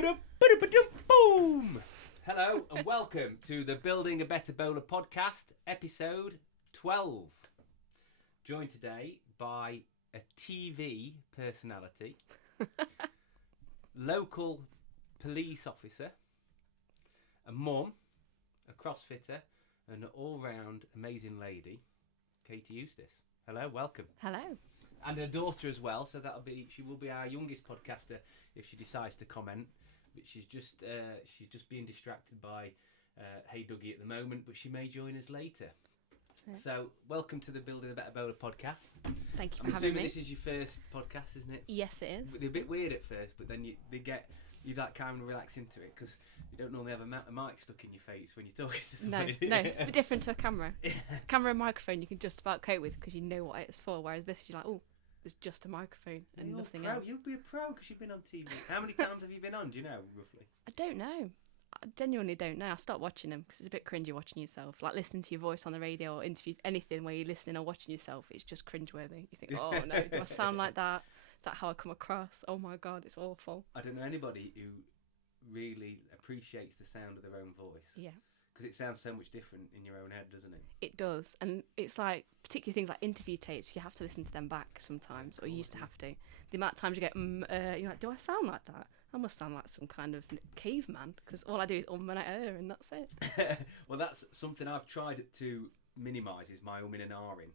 Boom! Hello and welcome to the Building a Better Bowler podcast, episode 12. Joined today by a TV personality, local police officer, a mum, a crossfitter, and an all-round amazing lady, Katie Eustace. Hello, welcome. Hello. And her daughter as well, so she will be our youngest podcaster if she decides to comment. But she's just being distracted by Hey Dougie at the moment, but she may join us later. So welcome to the Building a Better Bowler podcast. Thank you for I'm having me. assuming this is your first podcast, isn't it? Yes, it is. They're a bit weird at first, but then you like kind of relax into it because you don't normally have a mic stuck in your face when you're talking to somebody. No, it's a bit different to a camera. Camera and microphone you can just about cope with because you know what it's for, whereas this you're like, oh, there's just a microphone and nothing else. You'll be a pro because you've been on TV. How many times have you been on, do you know, roughly? I don't know. I genuinely don't know. I stopped watching them because it's a bit cringy watching yourself. Like listening to your voice on the radio or interviews, anything where you're listening or watching yourself, it's just cringeworthy. You think, oh no, do I sound like that? Is that how I come across? Oh my God, it's awful. I don't know anybody who really appreciates the sound of their own voice. Yeah. Because it sounds so much different in your own head, doesn't it? It does. And it's like, particularly things like interview tapes, you have to listen to them back sometimes, or you used to have to. The amount of times you go, you're like, do I sound like that? I must sound like some kind of caveman, because all I do is and and that's it. Well, that's something I've tried to minimise is my and ahhing,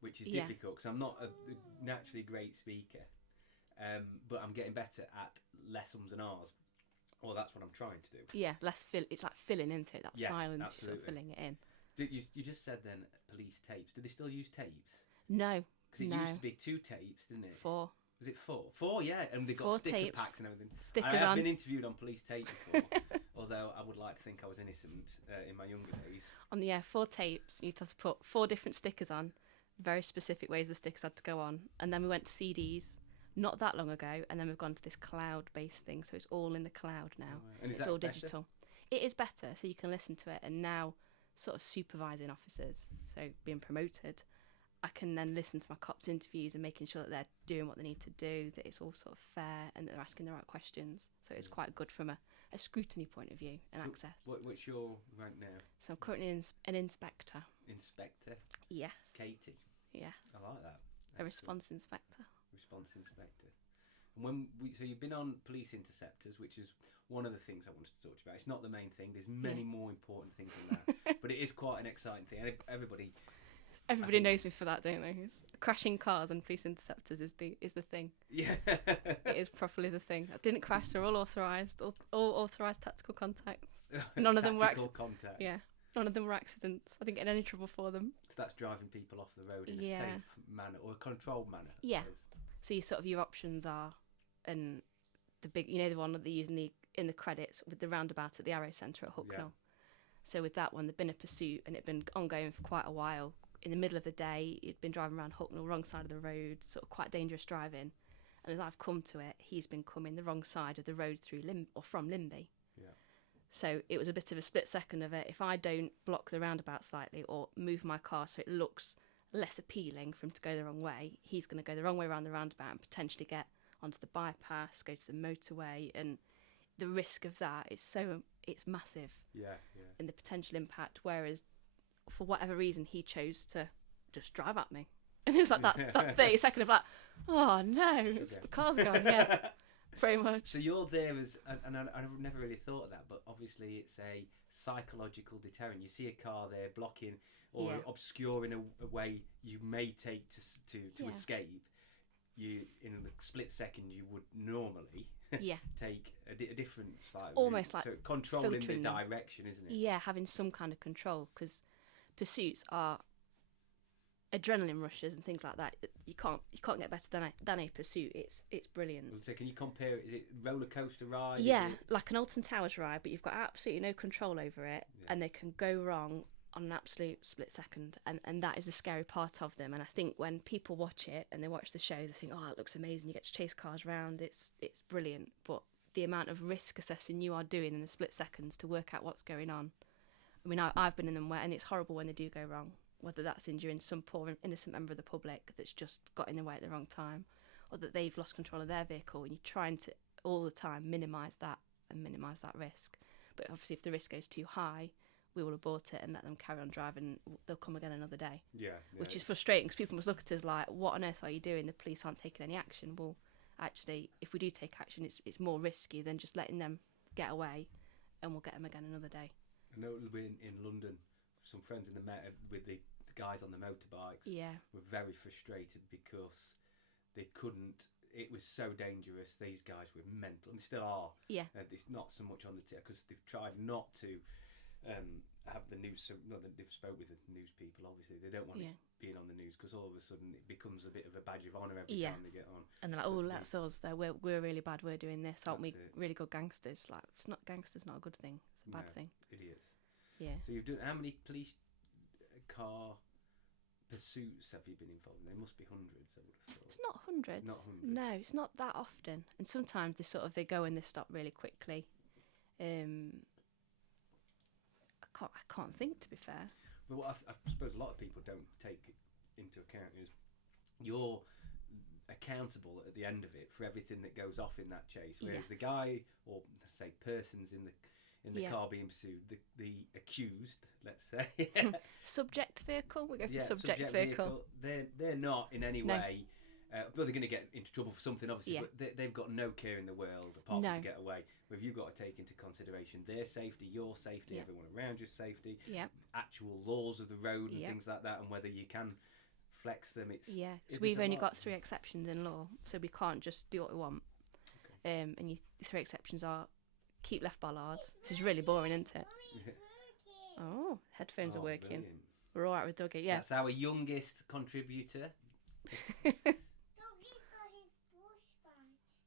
which is difficult because I'm not a naturally great speaker, but I'm getting better at less ums and ahs. Well, that's what I'm trying to do. Yeah, it's like filling into it, that silence, absolutely. you're sort of filling it in. You just said then police tapes. Do they still use tapes? No. Because it used to be 2 tapes, didn't it? 4. Was it 4? 4, yeah, and they got 4 sticker tapes, packs and everything. Stickers I have on. been interviewed on police tape before, although I would like to think I was innocent in my younger days. On the 4 tapes, you had to put 4 different stickers on, very specific ways the stickers had to go on, and then we went to CDs. Not that long ago, and then we've gone to this cloud-based thing, so it's all in the cloud now. And it's all digital. It is better, so you can listen to it, and now sort of supervising officers, so being promoted, I can then listen to my cops' interviews and making sure that they're doing what they need to do, that it's all sort of fair, and that they're asking the right questions. So it's quite good from a scrutiny point of view and access. What's your rank now? So I'm currently an inspector. Inspector? Yes. Katie? Yes. I like that. A response inspector. Response inspector. And so you've been on police interceptors, which is one of the things I wanted to talk to you about. It's not the main thing. There's many more important things than that, but it is quite an exciting thing. Everybody knows me for that, don't they? Crashing cars and police interceptors is the thing. Yeah, it is properly the thing. I didn't crash. They're all authorised. All authorised tactical contacts. None of them were contact. Yeah. None of them were accidents. I didn't get in any trouble for them. So that's driving people off the road in a safe manner or a controlled manner. Yeah. So your options are, and the big, the one that they use in the credits with the roundabout at the Arrow Centre at Hucknall. So with that one, there'd been a pursuit and it'd been ongoing for quite a while. In the middle of the day, he'd been driving around Hucknall, wrong side of the road, sort of quite dangerous driving. And as I've come to it, he's been coming the wrong side of the road through from Limby. Yeah. So it was a bit of a split second of it. If I don't block the roundabout slightly or move my car so it looks less appealing for him to go the wrong way, he's going to go the wrong way around the roundabout and potentially get onto the bypass, go to the motorway, and the risk of that is it's massive. And the potential impact, whereas for whatever reason he chose to just drive at me, and it was like that 30 second of like, oh no, the car's gone. Pretty much. So you're there as, and I've never really thought of that, but obviously it's a psychological deterrent. You see a car there blocking or obscuring a way you may take to escape. You, in a split second, you would normally take a different almost route. Like so controlling the direction, isn't it? Yeah, having some kind of control, because pursuits are adrenaline rushes and things like that. You can't get better than a pursuit. It's brilliant. So can you compare it? Is it roller coaster ride? Yeah, like an Alton Towers ride, but you've got absolutely no control over it, and they can go wrong on an absolute split second, and that is the scary part of them. And I think when people watch it and they watch the show, they think, oh, it looks amazing, you get to chase cars around, it's brilliant, but the amount of risk assessing you are doing in a split seconds to work out what's going on. I mean, I've been in them and it's horrible when they do go wrong, whether that's injuring some poor innocent member of the public that's just got in the way at the wrong time, or that they've lost control of their vehicle, and you're trying to all the time minimise that and minimise that risk. But obviously, if the risk goes too high, we will abort it and let them carry on driving. They'll come again another day. Yeah. Which is frustrating because people must look at us like, what on earth are you doing? The police aren't taking any action. Well, actually, if we do take action, it's more risky than just letting them get away, and we'll get them again another day. I know in London, some friends with the guys on the motorbikes were very frustrated because they couldn't. It was so dangerous. These guys were mental, and still are. Yeah. It's not so much on the because they've tried not to have the news. They've spoke with the news people. Obviously, they don't want it being on the news because all of a sudden it becomes a bit of a badge of honour every time they get on. And they're like, "Oh, that's us. We're really bad. We're doing this. Aren't we really good gangsters?" Like, it's not gangsters. Not a good thing. It's a bad thing. Idiots. Yeah. So you've done how many police car pursuits have you been involved in? There must be hundreds, I would have thought. It's not hundreds. Not hundreds. No, it's not that often. And sometimes they go and they stop really quickly. I can't think, to be fair. But what I suppose a lot of people don't take into account is you're accountable at the end of it for everything that goes off in that chase. Whereas the guy, or let's say persons in the car being pursued, the accused, let's say. Subject vehicle. We go for subject vehicle. They're not in any way. Well, they're going to get into trouble for something, obviously, but they've got no care in the world apart from to get away. But you've got to take into consideration their safety, your safety, everyone around your safety, actual laws of the road and things like that, and whether you can flex them. So we've only got 3 exceptions in law, so we can't just do what we want. Okay. And the 3 exceptions are keep left bollards. This is really boring, isn't it? Oh, headphones are working. Brilliant. We're all right with Dougie. Yeah. That's our youngest contributor.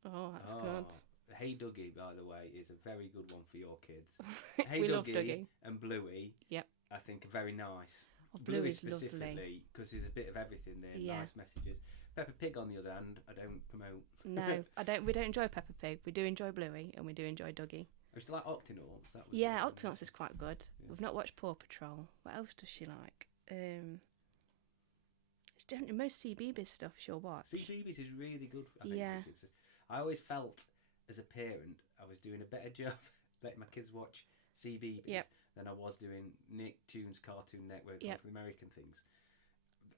Oh, that's good. Hey Dougie, by the way, is a very good one for your kids. Hey we love Dougie. And Bluey, I think are very nice. Oh, Bluey's specifically, because there's a bit of everything there, nice messages. Peppa Pig, on the other hand, I don't promote. No, I don't. We don't enjoy Peppa Pig. We do enjoy Bluey, and we do enjoy Dougie. I used to like Octonauts. Octonauts is quite good. Yeah. We've not watched Paw Patrol. What else does she like? It's definitely most CBeebies stuff she'll watch. CBeebies is really good. I think I always felt as a parent I was doing a better job letting my kids watch CBeebies than I was doing Nicktoons, Cartoon Network, or the American things.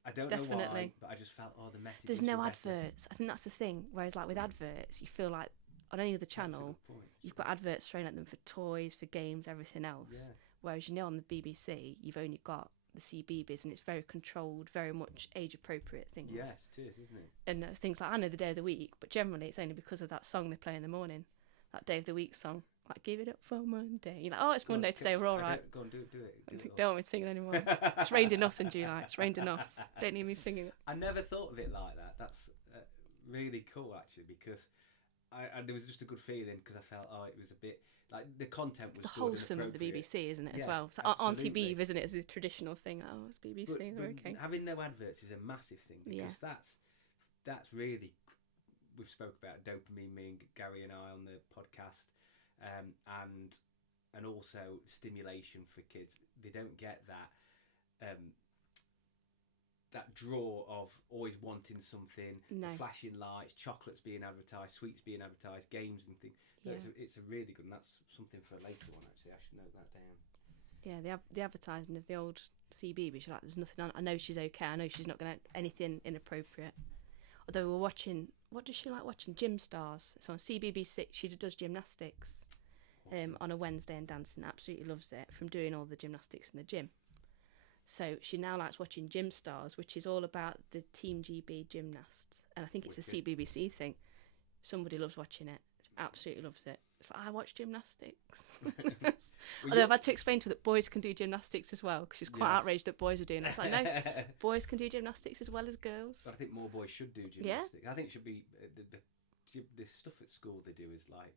I don't know why, but I just felt, the message. There's no adverts. I think that's the thing. Whereas, like with adverts, you feel like on any other channel, you've got adverts thrown at them for toys, for games, everything else. Yeah. Whereas on the BBC, you've only got the CBeebies, and it's very controlled, very much age-appropriate things. Yes, it is, isn't it? And things like, I know the day of the week, but generally it's only because of that song they play in the morning, that day of the week song. Like, give it up for Monday. You're like, it's Monday today, we're all right. Go on, do it. Don't want me singing anymore. It's rained enough in July. It's rained enough. Don't need me singing it. I never thought of it like that. That's really cool, actually, because there was just a good feeling because I felt, it was a bit, like, the content was the wholesome of the BBC, isn't it, as well? It's like Auntie Beeve, isn't it? It's the traditional thing. Oh, it's BBC, they're okay. Having no adverts is a massive thing because that's really, we've spoke about dopamine, me and Gary and I on the podcast, and also stimulation for kids. They don't get that draw of always wanting something, flashing lights, chocolates being advertised, sweets being advertised, games and things. So it's a really good, and that's something for a later one, actually. I should note that down. Yeah, the advertising of the old CBeebies, you're like, there's nothing on. I know she's okay. I know she's not going to anything inappropriate. Although we're watching, what does she like watching? Gym Stars. It's on CBBC. She does gymnastics on a Wednesday and dancing. Absolutely loves it, from doing all the gymnastics in the gym. So she now likes watching Gym Stars, which is all about the Team GB gymnasts. And I think it's a CBBC thing. Somebody loves watching it. Absolutely loves it. It's like, I watch gymnastics. Although I've had to explain to her that boys can do gymnastics as well, because she's quite outraged that boys are doing it. It's like, no, boys can do gymnastics as well as girls. But I think more boys should do gymnastics. I think it should be, the stuff at school they do is like,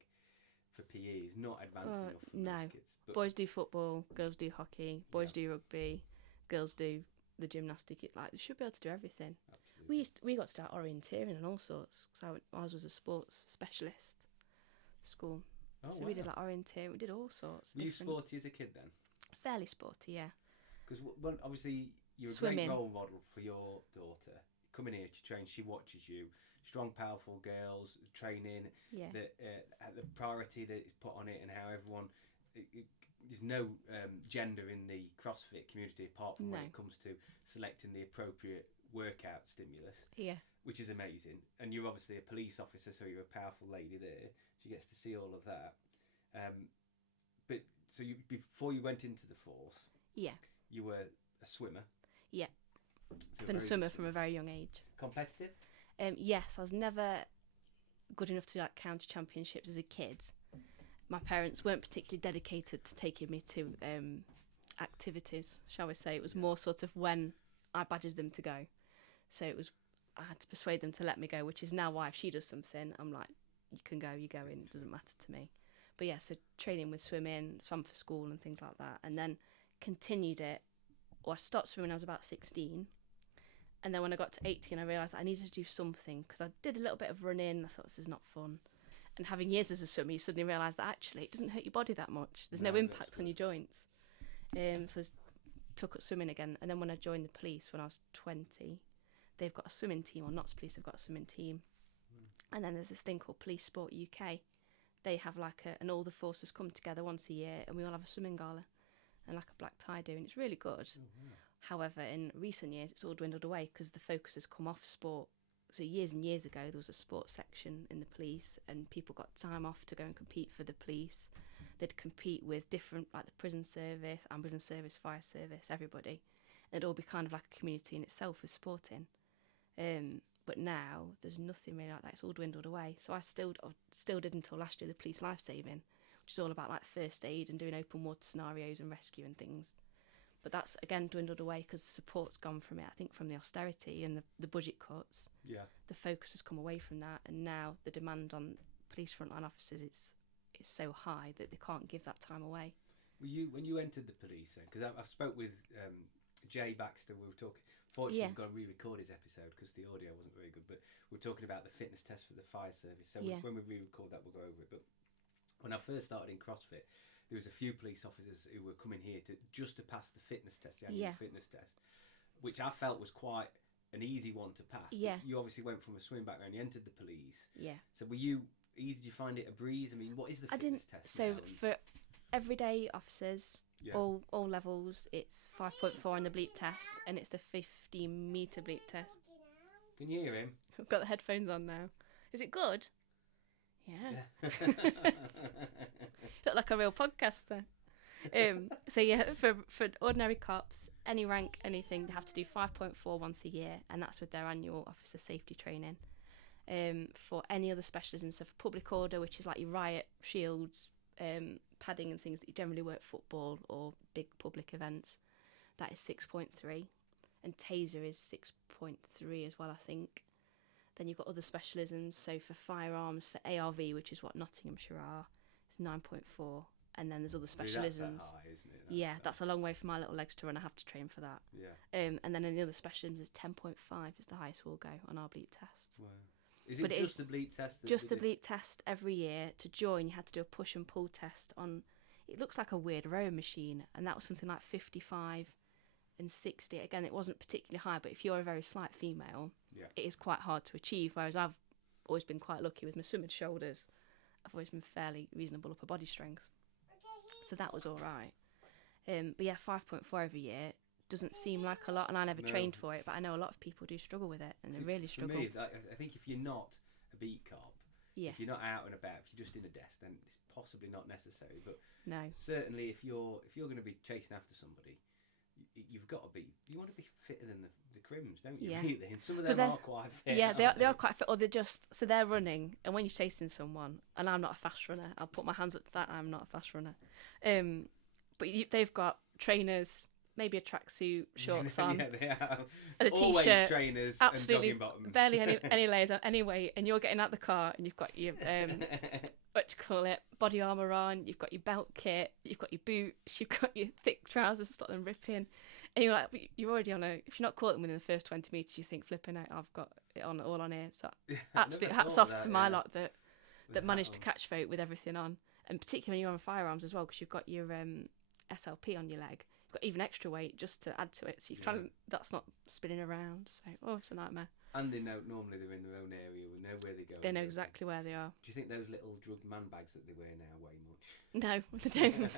for PE, is not advanced enough for most kids. But boys do football, girls do hockey, boys do rugby, girls do the gymnastic. Like, they should be able to do everything. Absolutely. We got to start orienteering and all sorts, because ours was a sports specialist school. We did like orienteering, we did all sorts. Were you sporty as a kid then? Fairly sporty, yeah. Because obviously you're a Swimming. Great role model for your daughter. Coming here to train, she watches you. strong, powerful girls training. The priority that is put on it, and how everyone. There's no gender in the CrossFit community apart from when it comes to selecting the appropriate workout stimulus. Yeah. Which is amazing. And you're obviously a police officer, so you're a powerful lady there. She gets to see all of that. But so before you went into the force, you were a swimmer. Yeah. So been a swimmer from a very young age. Competitive? Yes, I was never good enough to do like county championships as a kid. My parents weren't particularly dedicated to taking me to activities, shall we say. It was more sort of when I badgered them to go. So I had to persuade them to let me go, which is now why if she does something, I'm like, you can go, you're going, it doesn't matter to me. But yeah, so training with swimming, swam for school and things like that, and then continued it. Well, I stopped swimming when I was about 16. And then when I got to 18, I realised that I needed to do something, because I did a little bit of running. I thought, this is not fun. And having years as a swimmer, you suddenly realise that actually it doesn't hurt your body that much. There's no impact on your joints. So I took up swimming again. And then when I joined the police when I was 20, they've got a swimming team, or Notts Police have got a swimming team. And then there's this thing called Police Sport UK. They have like and all the forces come together once a year, and we all have a swimming gala and like a black tie do, and it's really good. However, in recent years, it's all dwindled away because the focus has come off sport. So years and years ago, there was a sports section in the police, and people got time off to go and compete for the police. They'd compete with different, like the prison service, ambulance service, fire service, everybody. And it'd all be kind of like a community in itself with sporting. But now there's nothing really like that. It's all dwindled away. So I still did until last year the police lifesaving, which is all about like first aid and doing open water scenarios and rescue and things. But that's again dwindled away because the support's gone from it. I think from the austerity and the budget cuts, the focus has come away from that, and now the demand on police frontline officers is so high that they can't give that time away. When you entered the police, because I've spoke with Jay Baxter, we were talking. Fortunately, we've got to re-record his episode because the audio wasn't very good. But we're talking about the fitness test for the fire service. So when we re-record that, we'll go over it. But when I first started in CrossFit, there was a few police officers who were coming here to pass the fitness test, the annual fitness test, which I felt was quite an easy one to pass. Yeah. But you obviously went from a swimming background, you entered the police. Yeah. So were you easy? Did you find it a breeze? I mean, what is the fitness test? So for everyday officers, all levels, it's 5.4 on the bleep test, and it's the 50-metre bleep test. Can you hear him? I've got the headphones on now. Is it good? Yeah. Look like a real podcaster. So yeah, for ordinary cops, any rank, anything, they have to do 5.4 once a year, and that's with their annual officer safety training. For any other specialisms, so for public order, which is like your riot shields, padding and things that you generally work football or big public events, that is 6.3, and taser is 6.3 as well, I think. Then you've got other specialisms, so for firearms, for ARV, which is what Nottinghamshire are, it's 9.4, and then there's other specialisms. That's high, isn't it? That's a long way for my little legs to run. I have to train for that. And then any other specialisms is 10.5 is the highest we'll go on our bleep test. Wow. Is it just the bleep test? Just the bleep test every year. To join, you had to do a push and pull test on, it looks like a weird rowing machine, and that was something like 55 and 60. Again, it wasn't particularly high, but if you're a very slight female, it is quite hard to achieve, whereas I've always been quite lucky with my swimming shoulders. I've always been fairly reasonable upper body strength. So that was all right. But yeah, 5.4 every year doesn't seem like a lot, and I never trained for it, but I know a lot of people do struggle with it, and they really struggle. For me, I think if you're not a beat cop, if you're not out and about, if you're just in a desk, then it's possibly not necessary. But certainly if you're going to be chasing after somebody, you've got to be. You want to be fitter than the crims, don't you? Really? And some of them are quite fit. Yeah, they are quite fit, or they're running, and when you're chasing someone, and I'm not a fast runner, I'll put my hands up to that. I'm not a fast runner. But they've got trainers, maybe a tracksuit, shorts on, they are. and a Always t-shirt, trainers, absolutely and jogging bottoms. barely any layers anyway, and you're getting out the car, and you've got your what do you call it, body armour on, you've got your belt kit, you've got your boots, you've got your thick trousers to stop them ripping, and you're like, you're already on if you're not caught them within the first 20 metres, you think, flipping out, I've got it on all on here. So absolute hats off to my lot that managed to catch folk with everything on, and particularly when you're on firearms as well, because you've got your SLP on your leg. You've got even extra weight just to add to it, so you're trying to, that's not spinning around. So it's a nightmare. And they know normally they're in their own area. We know where they go. They know exactly where they are. Do you think those little drug man bags that they wear now weigh much? No, they don't.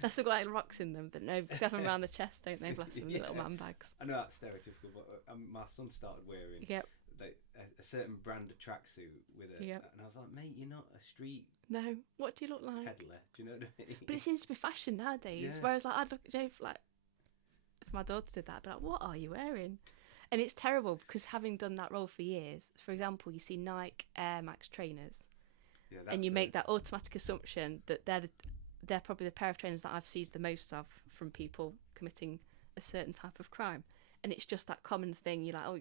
That's the got like rocks in them, but no, because they have them around the chest, don't they? Bless them, the little man bags. I know that's stereotypical, but my son started wearing a certain brand of tracksuit with it, and I was like, mate, you're not a street. No, what do you look like? Peddler, do you know what I mean? But it seems to be fashion nowadays. Whereas, like, I'd look, you know, like if my daughter did that, I'd be like, what are you wearing? And it's terrible because having done that role for years, for example, you see Nike Air Max trainers, and you make that automatic assumption that they're probably the pair of trainers that I've seized the most of from people committing a certain type of crime. And it's just that common thing. You're like, oh,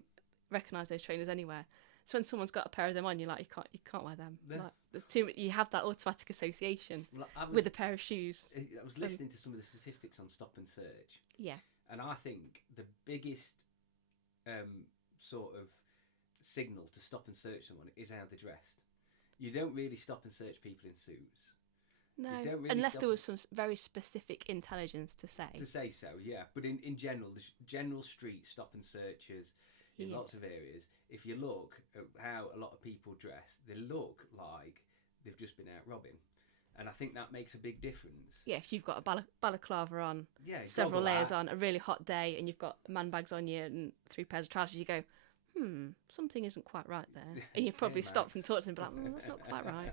recognise those trainers anywhere. So when someone's got a pair of them on, you're like, you can't wear them. Like, there's too much. You have that automatic association with a pair of shoes. I was listening to some of the statistics on stop and search. Yeah. And I think the biggest sort of signal to stop and search someone is how they're dressed. You don't really stop and search people in suits. No, really, unless there was some very specific intelligence to say. To say so, yeah. But in general, the general street stop and searches in lots of areas, if you look at how a lot of people dress, they look like they've just been out robbing. And I think that makes a big difference. Yeah, if you've got a balaclava on, several layers on, a really hot day, and you've got man bags on you and 3 pairs of trousers, you go, something isn't quite right there. And you probably stop and talk to them and be like, that's not quite right.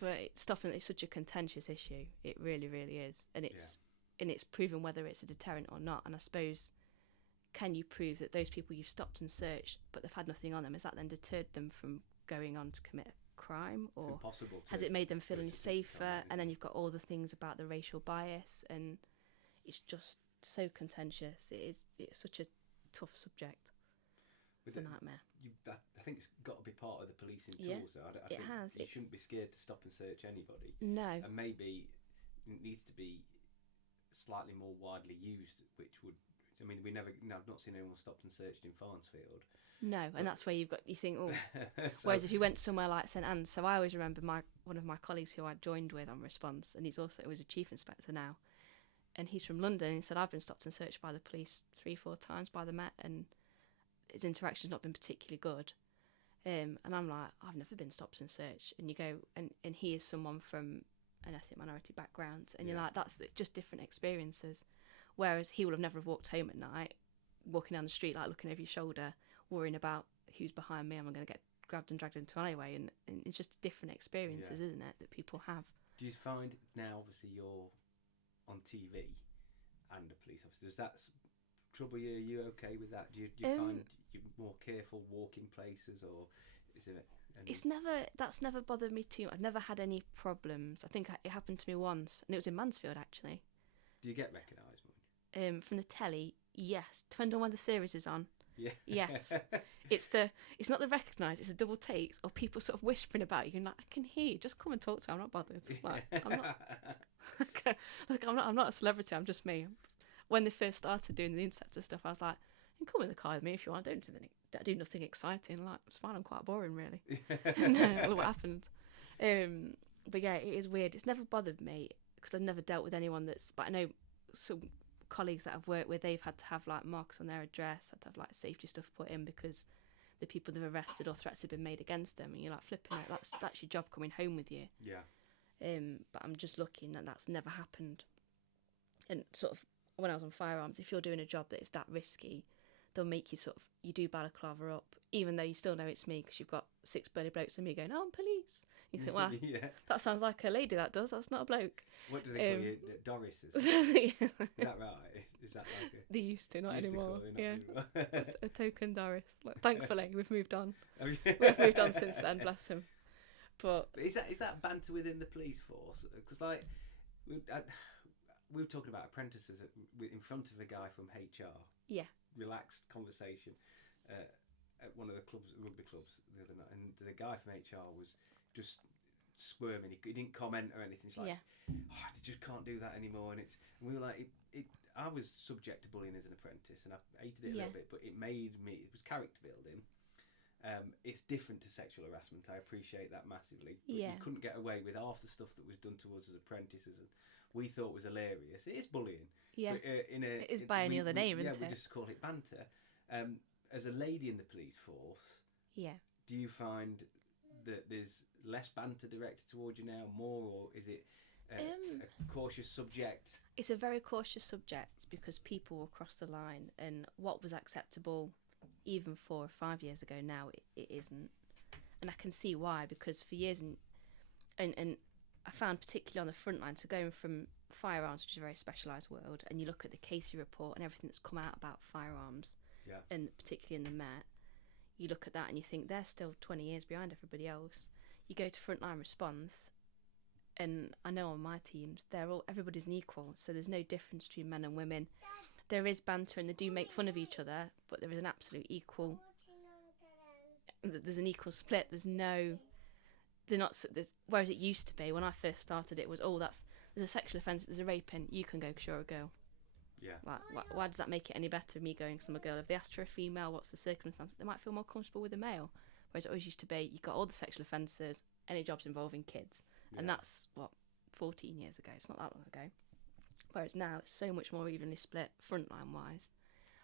But stopping is such a contentious issue. It really, really is. And it's proven whether it's a deterrent or not. And I suppose, can you prove that those people you've stopped and searched, but they've had nothing on them, has that then deterred them from going on to commit a crime? Or has it made them feel any safer? And then you've got all the things about the racial bias, and it's just so contentious. It's such a tough subject. It's a nightmare. I think it's got to be part of the policing tools. So I think has. You shouldn't be scared to stop and search anybody. No. And maybe it needs to be slightly more widely used, which would. I mean, I've not seen anyone stopped and searched in Farnsfield. No, and that's where you think, oh. Whereas if you went somewhere like St Anne's, so I always remember one of my colleagues who I joined with on response, and he was a chief inspector now, and he's from London. And he said, I've been stopped and searched by the police 3-4 times by the Met, and his interaction's not been particularly good. And I'm like, I've never been stopped and searched. And you go, and he is someone from an ethnic minority background, and you're like, it's just different experiences. Whereas he will have never walked home at night, walking down the street, like looking over your shoulder, worrying about who's behind me, am I going to get grabbed and dragged into an alleyway? And it's just different experiences, isn't it, that people have. Do you find now, obviously, you're on TV and a police officer, does that trouble you? Are you okay with that? Do you find you're more careful walking places, or is it? That's never bothered me too much. I've never had any problems. I think it happened to me once, and it was in Mansfield actually. Do you get recognised? From the telly, yes. Depending on when the series is on. Yeah. Yes. It's not the recognise, it's the double takes or people sort of whispering about you and like, I can hear you, just come and talk to me, I'm not bothered. Like, I'm not a celebrity, I'm just me. When they first started doing the Interceptor stuff, I was like, you can come in the car with me if you want, I do nothing exciting, like, it's fine, I'm quite boring really. No, look what happened. But yeah, it is weird. It's never bothered me because I've never dealt with anyone but I know some colleagues that I've worked with, they've had to have like marks on their address, had to have like safety stuff put in because the people they've arrested or threats have been made against them, and you're like flipping out, that's your job coming home with you. But I'm just looking that that's never happened. And sort of when I was on firearms, if you're doing a job that is that risky, they'll make you you do balaclava up, even though you still know it's me because you've got 6 burly blokes and me going, oh, I'm police. You think, well, that sounds like a lady that does, that's not a bloke. What do they call you? Doris? Is that right? Is that like a... They used to, not anymore. That's a token Doris. Like, thankfully, we've moved on. We've moved on since then, bless him. But is that banter within the police force? Because like, we were talking about apprentices in front of a guy from HR. Yeah. Relaxed conversation at one of the rugby clubs the other night, and the guy from HR was just squirming. He didn't comment or anything. It's like, they just can't do that anymore. And we were like, I was subject to bullying as an apprentice, and I hated it a little bit, but it was character building. It's different to sexual harassment. I appreciate that massively. But you couldn't get away with half the stuff that was done to us as apprentices, and we thought was hilarious. It is bullying. Yeah, but, it is by any other name, isn't it? Yeah, we just call it banter. as a lady in the police force, do you find that there's less banter directed towards you now, more, or is it a cautious subject? It's a very cautious subject because people will cross the line, and what was acceptable even 4 or 5 years ago now it isn't. And I can see why, because for years and I found particularly on the front line, so going from firearms, which is a very specialised world, and you look at the Casey report and everything that's come out about firearms, and particularly in the Met, you look at that and you think they're still 20 years behind everybody else. You go to frontline response, and I know on my teams, everybody's an equal, so there's no difference between men and women. There is banter and they do make fun of each other, but there is an absolute equal. There's an equal split. There's whereas it used to be when I first started, it was there's a sexual offence, there's a raping, you can go because you're a girl. Yeah. Why does that make it any better? Me going because I'm a girl. If they asked for a female, what's the circumstance? They might feel more comfortable with a male. Whereas it always used to be, you got all the sexual offences, any jobs involving kids, and that's 14 years ago. It's not that long ago. Whereas now it's so much more evenly split frontline wise.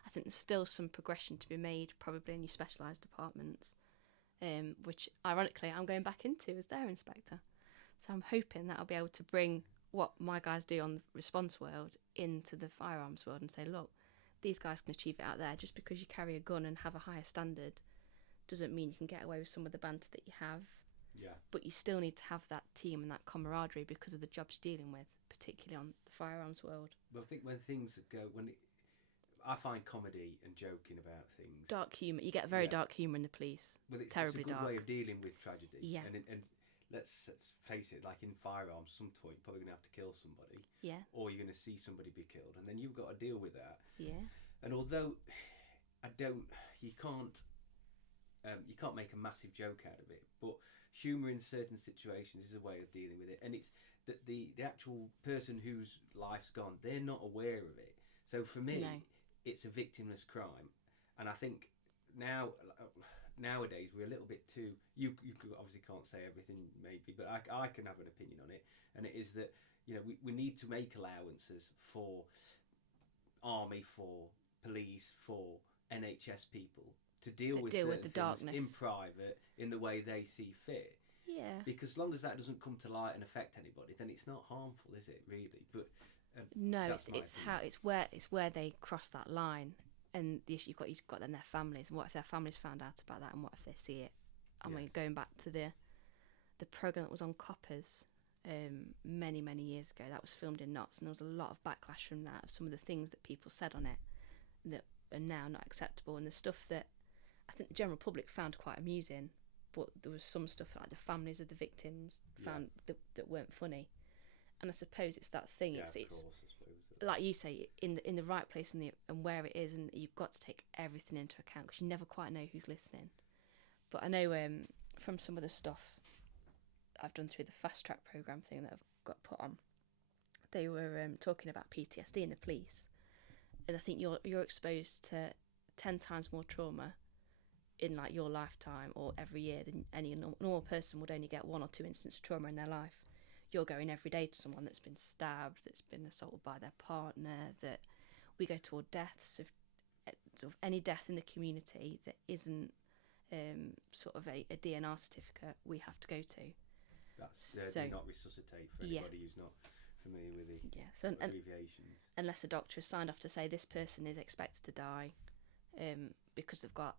I think there's still some progression to be made, probably in your specialised departments, which ironically I'm going back into as their inspector. So I'm hoping that I'll be able to bring what my guys do on the response world into the firearms world and say, look, these guys can achieve it out there. Just because you carry a gun and have a higher standard doesn't mean you can get away with some of the banter that you have. Yeah. But you still need to have that team and that camaraderie because of the jobs you're dealing with, particularly on the firearms world. Well, I think when things go, I find comedy and joking about things. Dark humour. You get very dark humour in the police. Well, it's terribly a good dark way of dealing with tragedy. Yeah. And let's face it, like in firearms, some point you're probably going to have to kill somebody. Yeah. Or you're going to see somebody be killed, and then you've got to deal with that. Yeah. And although you can't make a massive joke out of it, but humour in certain situations is a way of dealing with it. And it's that the actual person whose life's gone, they're not aware of it. So for me, it's a victimless crime, and I think nowadays we're a little bit too. You obviously can't say everything, maybe, but I can have an opinion on it, and it is that we need to make allowances for army, for police, for NHS people to deal with the darkness in private in the way they see fit. Yeah. Because as long as that doesn't come to light and affect anybody, then it's not harmful, is it? Really? But no, it's where they cross that line, and the issue you've got then their families, and what if their families found out about that, and what if they see it? And we're going back to the programme that was on Coppers many years ago. That was filmed in Notts, and there was a lot of backlash from that, of some of the things that people said on it that are now not acceptable, and the stuff that I think the general public found quite amusing, but there was some stuff like the families of the victims found that weren't funny. And I suppose it's that thing. It's like you say, in the right place and where it is, and you've got to take everything into account because you never quite know who's listening. But I know from some of the stuff I've done through the fast track program thing that I've got put on, they were talking about PTSD in the police, and I think you're exposed to 10 times more trauma in like your lifetime or every year than any normal person would only get 1 or 2 instances of trauma in their life. You're going every day to someone that's been stabbed, that's been assaulted by their partner, that we go toward deaths of sort of any death in the community that isn't sort of a DNR certificate we have to go to. That's do not resuscitate for anybody who's not familiar with the abbreviations. Unless a doctor has signed off to say this person is expected to die because they've got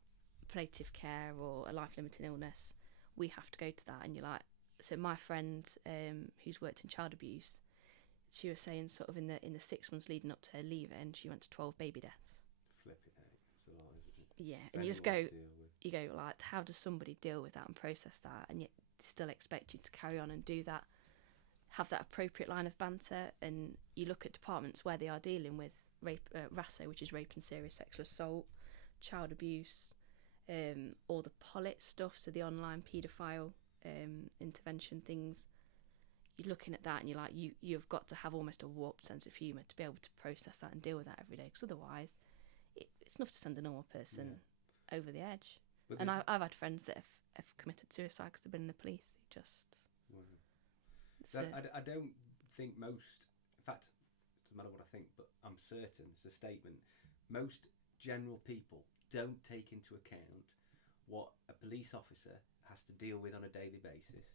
palliative care or a life-limiting illness, we have to go to that. And you're like, so my friend who's worked in child abuse, she was saying sort of in the 6 months leading up to her leaving, she went to 12 baby deaths. Flip it out, it's a lot, isn't it? Yeah, and you just go, like, how does somebody deal with that and process that, and yet still expect you to carry on and do that, have that appropriate line of banter? And you look at departments where they are dealing with rape, RASO, which is rape and serious sexual assault, child abuse, all the POLIT stuff, so the online paedophile intervention things. You're looking at that and you're like, you've got to have almost a warped sense of humour to be able to process that and deal with that every day, because otherwise it's enough to send a normal person over the edge. But and I've had friends that have committed suicide because they've been in the police. I don't think most, in fact, it doesn't matter what I think, but I'm certain it's a statement, most general people don't take into account what a police officer has to deal with on a daily basis,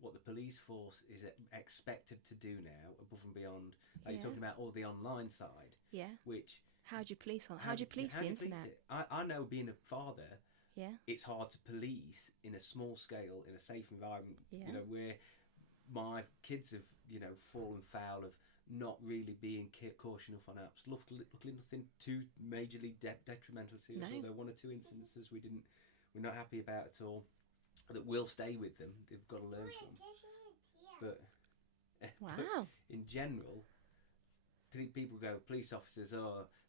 what the police force is expected to do now above and beyond. Like you're talking about all the online side. Yeah. Which how do you police the internet? I know, being a father, yeah, it's hard to police in a small scale, in a safe environment. Yeah. You know, where my kids have, you know, fallen foul of not really being cautious enough on apps. Luckily nothing too majorly detrimental to us. No. Although one or two instances we're not happy about at all, that will stay with them. They've got to learn from. But wow. In general, people go, police officers,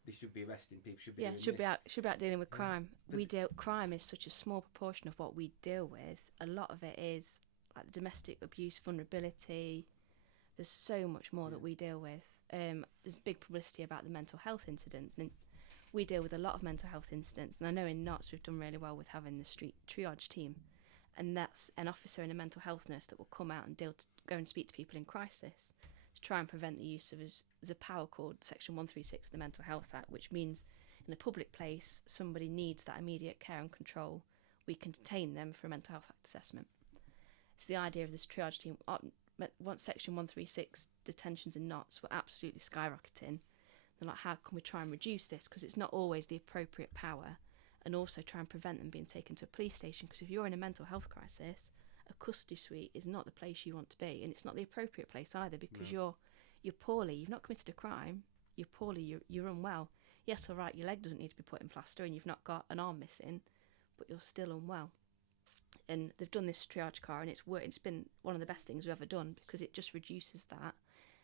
they should be arresting people. Should be out dealing with crime. Crime is such a small proportion of what we deal with. A lot of it is like domestic abuse, vulnerability. There's so much more that we deal with. There's big publicity about the mental health incidents, and we deal with a lot of mental health incidents. And I know in NEENAAHS we've done really well with having the street triage team, and that's an officer and a mental health nurse that will come out and go and speak to people in crisis to try and prevent the use of, there's a power called Section 136 of the Mental Health Act, which means in a public place somebody needs that immediate care and control, we can detain them for a mental health act assessment. It's the idea of this triage team. Once Section 136 detentions in NEENAAHS were absolutely skyrocketing, they're like, how can we try and reduce this? Because it's not always the appropriate power, and also try and prevent them being taken to a police station. Because if you're in a mental health crisis, a custody suite is not the place you want to be, and it's not the appropriate place either, because you're poorly. You've not committed a crime. You're poorly. You're unwell. Yes, all right, your leg doesn't need to be put in plaster, and you've not got an arm missing, but you're still unwell. And they've done this triage car, and it's worked. It's been one of the best things we've ever done, because it just reduces that,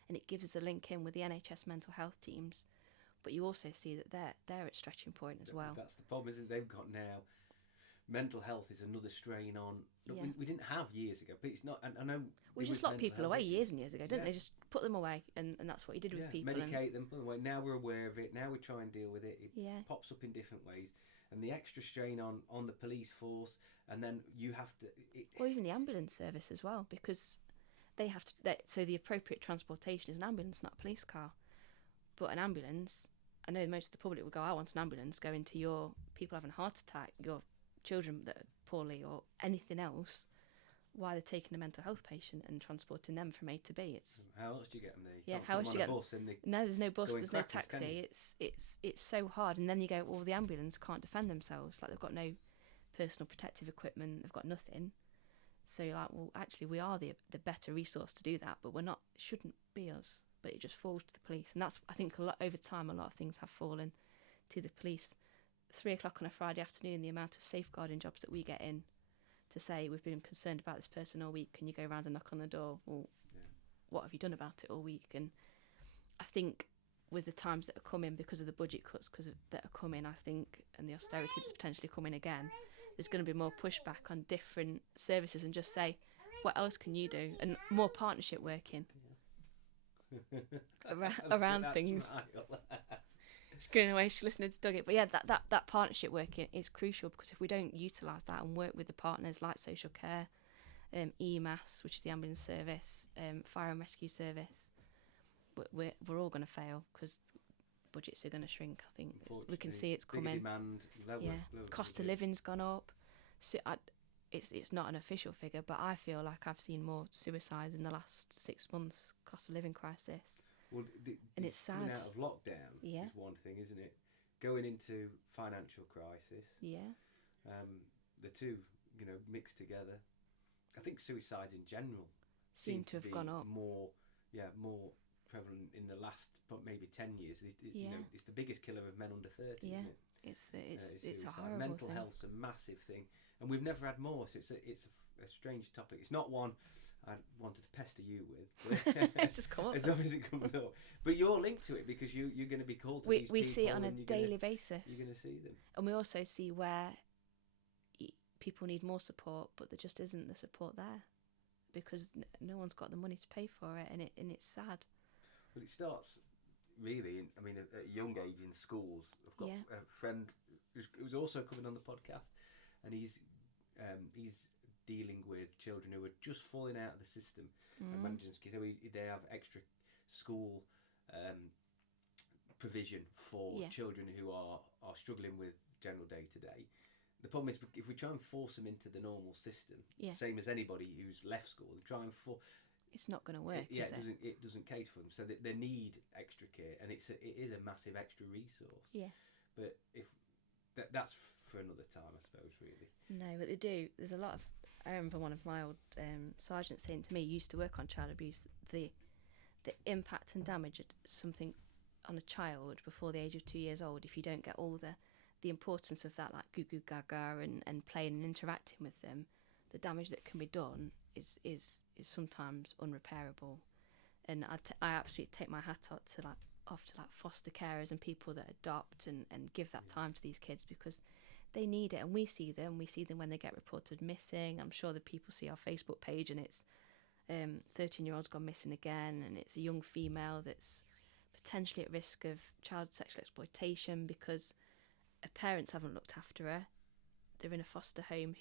and it gives us a link in with the NHS mental health teams. But you also see that they're at stretching point as well. That's the problem, isn't it? They've got now. Mental health is another strain on. We didn't have years ago, but it's not. And I know we just locked people away years and years ago, didn't they? Just put them away, and that's what you did with people. Medicate them, put them away. Now we're aware of it. Now we try and deal with it. It pops up in different ways, and the extra strain on the police force, and then you have to. Or even the ambulance service as well, because they have to. So the appropriate transportation is an ambulance, not a police car. But an ambulance, I know most of the public will go, I want an ambulance, go into your people having a heart attack, your children that are poorly, or anything else. Why they're taking a mental health patient and transporting them from A to B? It's how else do you get them there? Yeah, how else do you get them? No, there's no bus, there's no crackers, taxi. It's so hard. And then you go, well, the ambulance can't defend themselves. Like, they've got no personal protective equipment. They've got nothing. So you're like, well, actually, we are the better resource to do that, but we're not. It shouldn't be us. But it just falls to the police, and that's, I think, over time a lot of things have fallen to the police. 3 o'clock on a Friday afternoon, the amount of safeguarding jobs that we get in to say we've been concerned about this person all week, and you go around and knock on the door, well, what have you done about it all week? And I think with the times that are coming, because of the budget cuts that are coming, I think, and the austerity that's potentially coming again, there's going to be more pushback on different services, and just say, what else can you do? And more partnership working around things. She's going away, she's listening to Doggett. But yeah, that partnership working is crucial, because if we don't utilise that and work with the partners like social care, NEENAAHS, which is the ambulance service, fire and rescue service, we're all going to fail, because budgets are going to shrink. I think we can see it's coming. Demand, lower cost of living's gone up. So it's not an official figure, but I feel like I've seen more suicides in the last 6 months, cost of living crisis. Well, and it's sad. Coming out of lockdown is one thing, isn't it? Going into financial crisis. Yeah. The two, mixed together. I think suicides in general seem to have gone up. More prevalent in the last maybe 10 years. It's the biggest killer of men under 30, isn't it? It's a horrible mental thing. Health's a massive thing, and we've never had more. So it's a strange topic. It's not one I wanted to pester you with. It's just come up. As long as it comes up. But you're linked to it, because you're going to be called to these people. We see it on a daily basis. You're going to see them, and we also see where people need more support, but there just isn't the support there, because no one's got the money to pay for it, and it's sad. Well, it starts really, at a young age in schools. I've got a friend who's also coming on the podcast, and he's dealing with children who are just falling out of the system and managing. So they have extra school provision for children who are struggling with general day to day. The problem is if we try and force them into the normal system, Yeah. same as anybody who's left school, and try and it's not going to work. It doesn't cater for them. So they need extra care, and it is a massive extra resource. Yeah. But if that's for another time, I suppose, really. No, but they do. There's a lot of. I remember one of my old sergeants saying to me, used to work on child abuse, the impact and damage of something on a child before the age of 2 years old, if you don't get all the importance of that, like goo goo gaga and playing and interacting with them, the damage that can be done is sometimes unrepairable. And I absolutely take my hat off to foster carers and people that adopt and give that time to these kids, because they need it, and we see them when they get reported missing. I'm sure the people see our Facebook page and it's 13-year-olds gone missing again, and it's a young female that's potentially at risk of child sexual exploitation because her parents haven't looked after her. They're in a foster home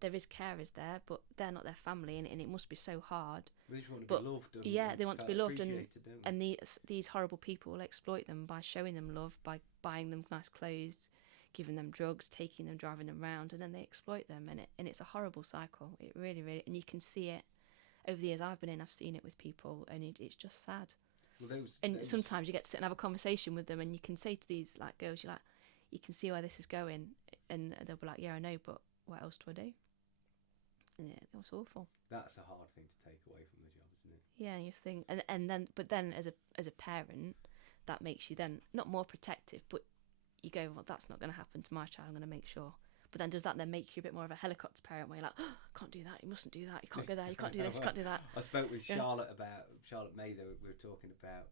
there is carers there, but they're not their family, and it must be so hard. They just want to be loved. They want to be loved, and they? these horrible people will exploit them by showing them love, by buying them nice clothes, giving them drugs, taking them, driving them around, and then they exploit them, and it's a horrible cycle. It really, really, and you can see it over the years I've been in. I've seen it with people, and it's just sad. Well, sometimes you get to sit and have a conversation with them, and you can say to these girls, you can see where this is going, and they'll be like, yeah, I know, but what else do I do? And it was awful. That's a hard thing to take away from the job, isn't it? Yeah, you just think, but then as a parent, that makes you then not more protective, but you go, well, that's not going to happen to my child. I'm going to make sure. But then does that then make you a bit more of a helicopter parent, where you're like, oh, can't do that, you mustn't do that, you can't go there, you can't do this, you can't do that. I spoke with Charlotte Mather. We were talking about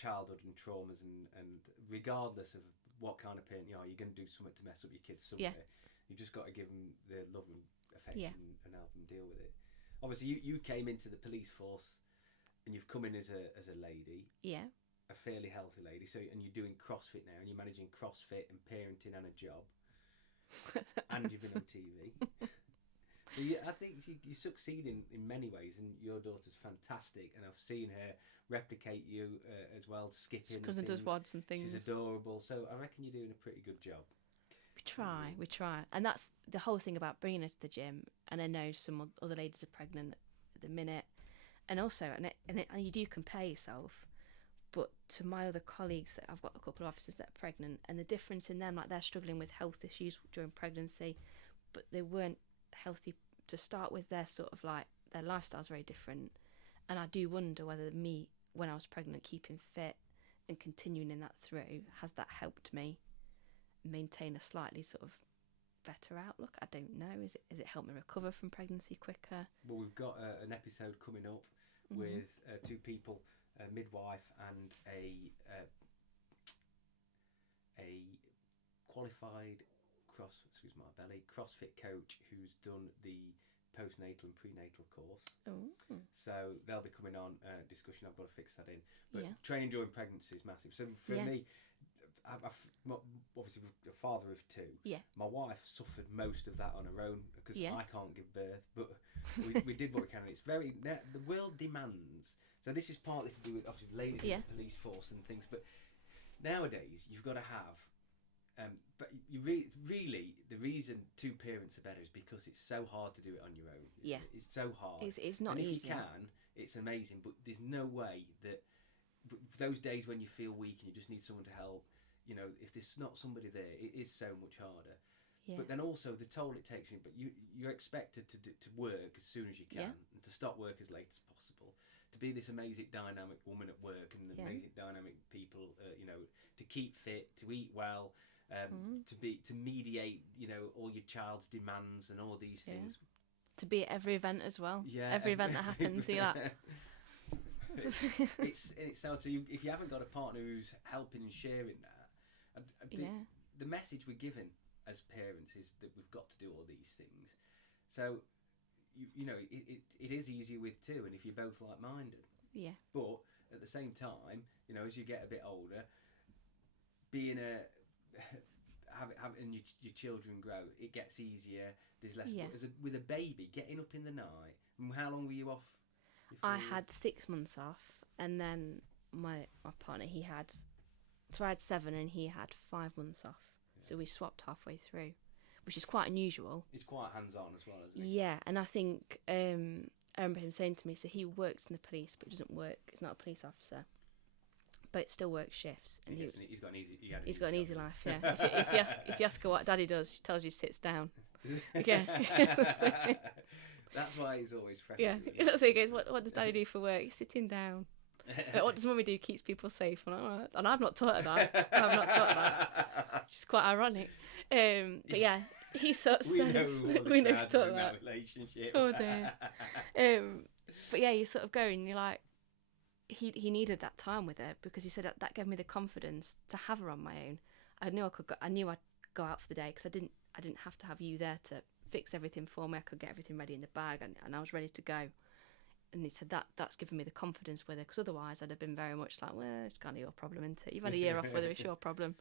childhood and traumas, and regardless of what kind of parent you are, you're going to do something to mess up your kids somewhere. Yeah. You've just got to give them the love and affection and help them deal with it. Obviously, you came into the police force, and you've come in as a lady. Yeah. A fairly healthy lady. So, and you're doing CrossFit now, and you're managing CrossFit and parenting and a job, and you've been on TV. So I think you succeed in many ways, and your daughter's fantastic, and I've seen her replicate you as well, skipping. Because it does wads and things. She's adorable. So I reckon you're doing a pretty good job. We try, and that's the whole thing about bringing her to the gym. And I know some other ladies are pregnant at the minute, and also, and you do compare yourself. But to my other colleagues, that I've got a couple of officers that are pregnant, and the difference in them, like they're struggling with health issues during pregnancy, but they weren't healthy to start with. They're sort of like, their lifestyle's very different, and I do wonder whether me, when I was pregnant, keeping fit and continuing in that through, has that helped me maintain a slightly sort of better outlook? I don't know. Is it helped me recover from pregnancy quicker? Well, we've got an episode coming up with two people. A midwife and a qualified CrossFit coach who's done the postnatal and prenatal course. Oh. So they'll be coming on discussion. I've got to fix that in. But training during pregnancy is massive. So for me, obviously a father of two. Yeah. My wife suffered most of that on her own because I can't give birth, but we did what we can. It's the world demands. So this is partly to do with obviously ladies in the police force and things, but nowadays you've got to have. But you really the reason two parents are better is because it's so hard to do it on your own. It's so hard. It's not easy. If you can, it's amazing. But there's no way that those days when you feel weak and you just need someone to help. You know, if there's not somebody there, it is so much harder. Yeah. But then also the toll it takes you. But you're expected to work as soon as you can and to stop work as late as possible. To be this amazing dynamic woman at work and amazing dynamic people, to keep fit, to eat well, to mediate, all your child's demands and all these things. To be at every event as well. Yeah, every event that happens, you're like. it's so if you haven't got a partner who's helping and sharing that, the message we're given as parents is that we've got to do all these things. So. It is easier with two, and if you're both like-minded. Yeah. But at the same time, as you get a bit older, being having your children grow, it gets easier. There's less. With a baby, getting up in the night. How long were you off? I had 6 months off, and then my partner, I had 7, and he had 5 months off. So we swapped halfway through, which is quite unusual. He's quite hands-on as well, isn't he? Yeah, and I think I remember him saying to me, so he works in the police, but doesn't work. He's not a police officer, but still works shifts. And he's got an easy life. Yeah. if you ask her what Daddy does, she tells you sits down. Okay. That's why he's always fresh. Yeah. So he goes, what does Daddy do for work? He's sitting down. What does Mummy do? Keeps people safe. And, all right. And I've not taught her that. Which is quite ironic. But yeah, he sort of says we know he's taught that relationship. Oh dear. But yeah, you sort of go and you're like, he needed that time with her, because he said that gave me the confidence to have her on my own. I knew I'd go out for the day, because I didn't have to have you there to fix everything for me. I could get everything ready in the bag, and I was ready to go. And he said that's given me the confidence with her, because otherwise I'd have been very much like, well, it's kind of your problem, isn't it? You've had a year off, whether it's your problem.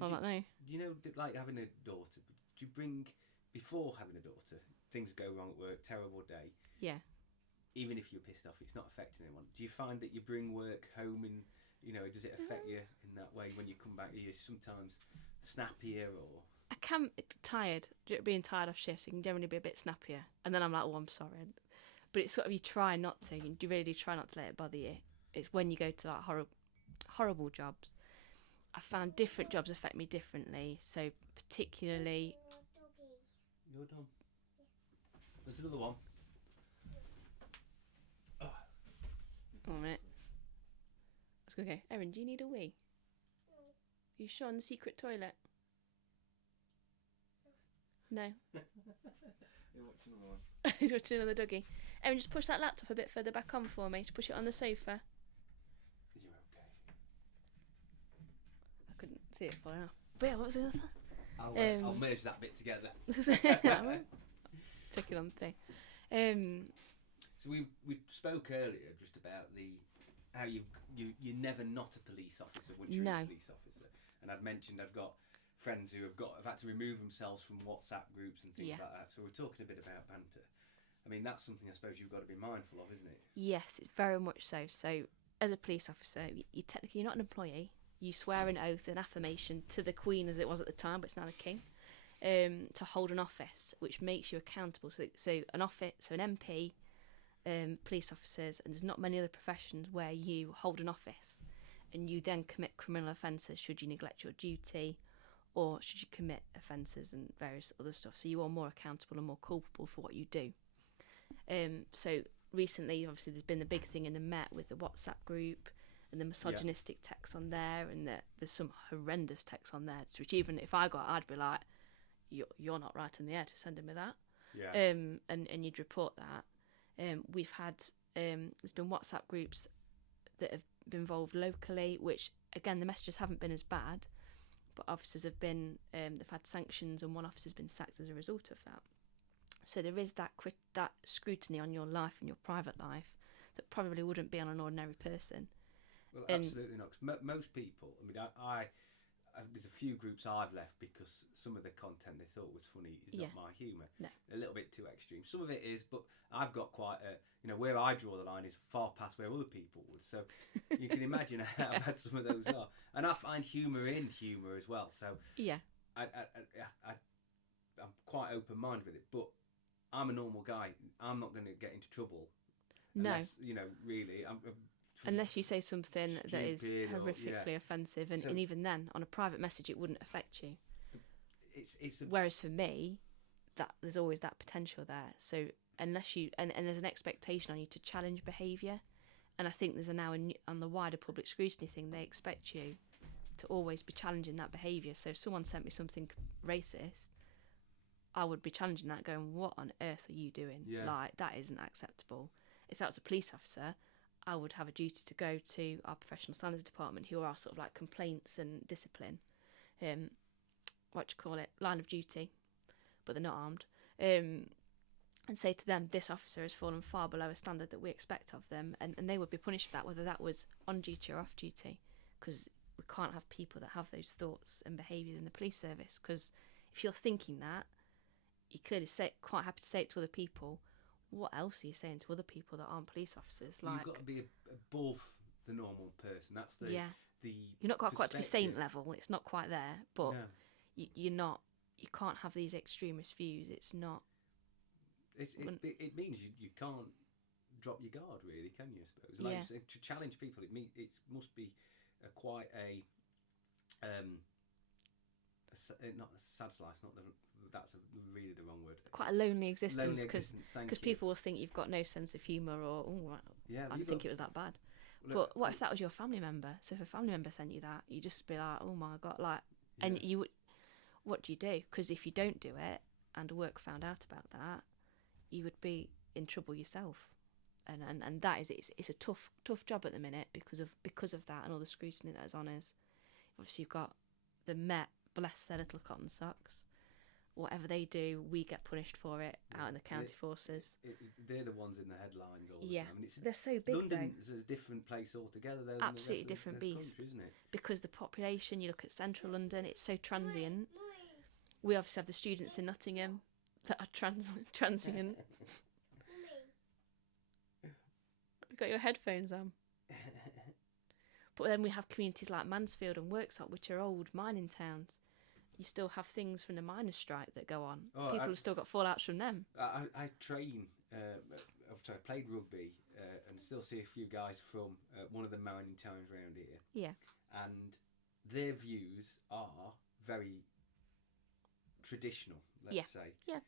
I'm like, no. You know, like having a daughter, do you bring, before having a daughter, things go wrong at work, terrible day. Yeah. Even if you're pissed off, it's not affecting anyone. Do you find that you bring work home, and, you know, does it affect you in that way when you come back? Are you sometimes snappier, or...? I can tired, being tired of shifts. You can generally be a bit snappier, and then I'm like, oh, I'm sorry. But it's sort of, you try not to. You really do try not to let it bother you. It's when you go to like horrible jobs. I found different jobs affect me differently. So particularly. You're done. There's another one. Oh, a minute. Let's go. Okay, Erin, do you need a wee? Are you sure on the secret toilet? No. You're watching another one. He's watching another doggy. Erin, just push that laptop a bit further back on for me. Just push it on the sofa. Is you okay? I couldn't see it falling off. But yeah, what was it? I'll merge that bit together. Checking on the thing. So we spoke earlier just about how you're never not a police officer once you're a police officer. And I've mentioned I've got friends who have had to remove themselves from WhatsApp groups and things like that. So we're talking a bit about banter. I mean, that's something I suppose you've got to be mindful of, isn't it? Yes, it's very much so. So as a police officer, you're not an employee. You swear an oath, an affirmation to the Queen, as it was at the time, but it's now the King, to hold an office, which makes you accountable. So an MP, police officers, and there's not many other professions where you hold an office and you then commit criminal offences should you neglect your duty, or should you commit offences and various other stuff. So you are more accountable and more culpable for what you do. So recently, obviously, there's been the big thing in the Met with the WhatsApp group and the misogynistic texts on there, and there's some horrendous texts on there, which even if I got, I'd be like, you're not right in the head sending me that. Yeah. And you'd report that. We've had there's been WhatsApp groups that have been involved locally, which again the messages haven't been as bad, but officers have been they've had sanctions, and one officer's been sacked as a result of that. So there is that scrutiny on your life and your private life that probably wouldn't be on an ordinary person. Well, absolutely not. 'Cause most people, I mean, I there's a few groups I've left because some of the content they thought was funny is not my humour. No. A little bit too extreme. Some of it is, but I've got quite where I draw the line is far past where other people would. So you can imagine how bad some of those are. And I find humour in humour as well. So yeah, I'm quite open-minded with it. But I'm a normal guy. I'm not going to get into trouble. Unless, really. Unless you say something that is horrifically offensive, and even then, on a private message, it wouldn't affect you. Whereas for me, that there's always that potential there. So unless you and there's an expectation on you to challenge behaviour, and I think there's on the wider public scrutiny thing, they expect you to always be challenging that behaviour. So if someone sent me something racist, I would be challenging that, going, "What on earth are you doing? Like, that isn't acceptable." If that was a police officer, I would have a duty to go to our professional standards department, who are our sort of like complaints and discipline, line of duty, but they're not armed, and say to them, this officer has fallen far below a standard that we expect of them, and they would be punished for that, whether that was on duty or off duty, because we can't have people that have those thoughts and behaviours in the police service, because if you're thinking that, you clearly quite happy to say it to other people. What else are you saying to other people that aren't police officers? Like, you've got to be above the normal person. That's the you're not quite to be saint level. It's not quite there, but you're not. You can't have these extremist views. It's not. It means you can't drop your guard, really, can you? I suppose. Like you say, to challenge people, it must be quite a not a sad life. That's really the wrong word. Quite a lonely existence, because people will think you've got no sense of humour, or I didn't think it was that bad. But what if that was your family member? So if a family member sent you that, you just be like, oh my God, like, and you would. What do you do? Because if you don't do it, and work found out about that, you would be in trouble yourself. And that is it's a tough job at the minute because of that and all the scrutiny that is on us. Obviously, you've got the Met, bless their little cotton socks. Whatever they do, we get punished for it out in the county forces. They're the ones in the headlines all the time. And they're so big. London's a different place altogether, though. Absolutely different beast, country, isn't it? Because the population. You look at central London; it's so transient. We obviously have the students in Nottingham that are transient. You've got your headphones on. But then we have communities like Mansfield and Worksop, which are old mining towns. You still have things from the miners' strike that go on. People have still got fallouts from them. I played rugby and still see a few guys from one of the mining towns around here. Yeah. And their views are very traditional, let's say. Yeah.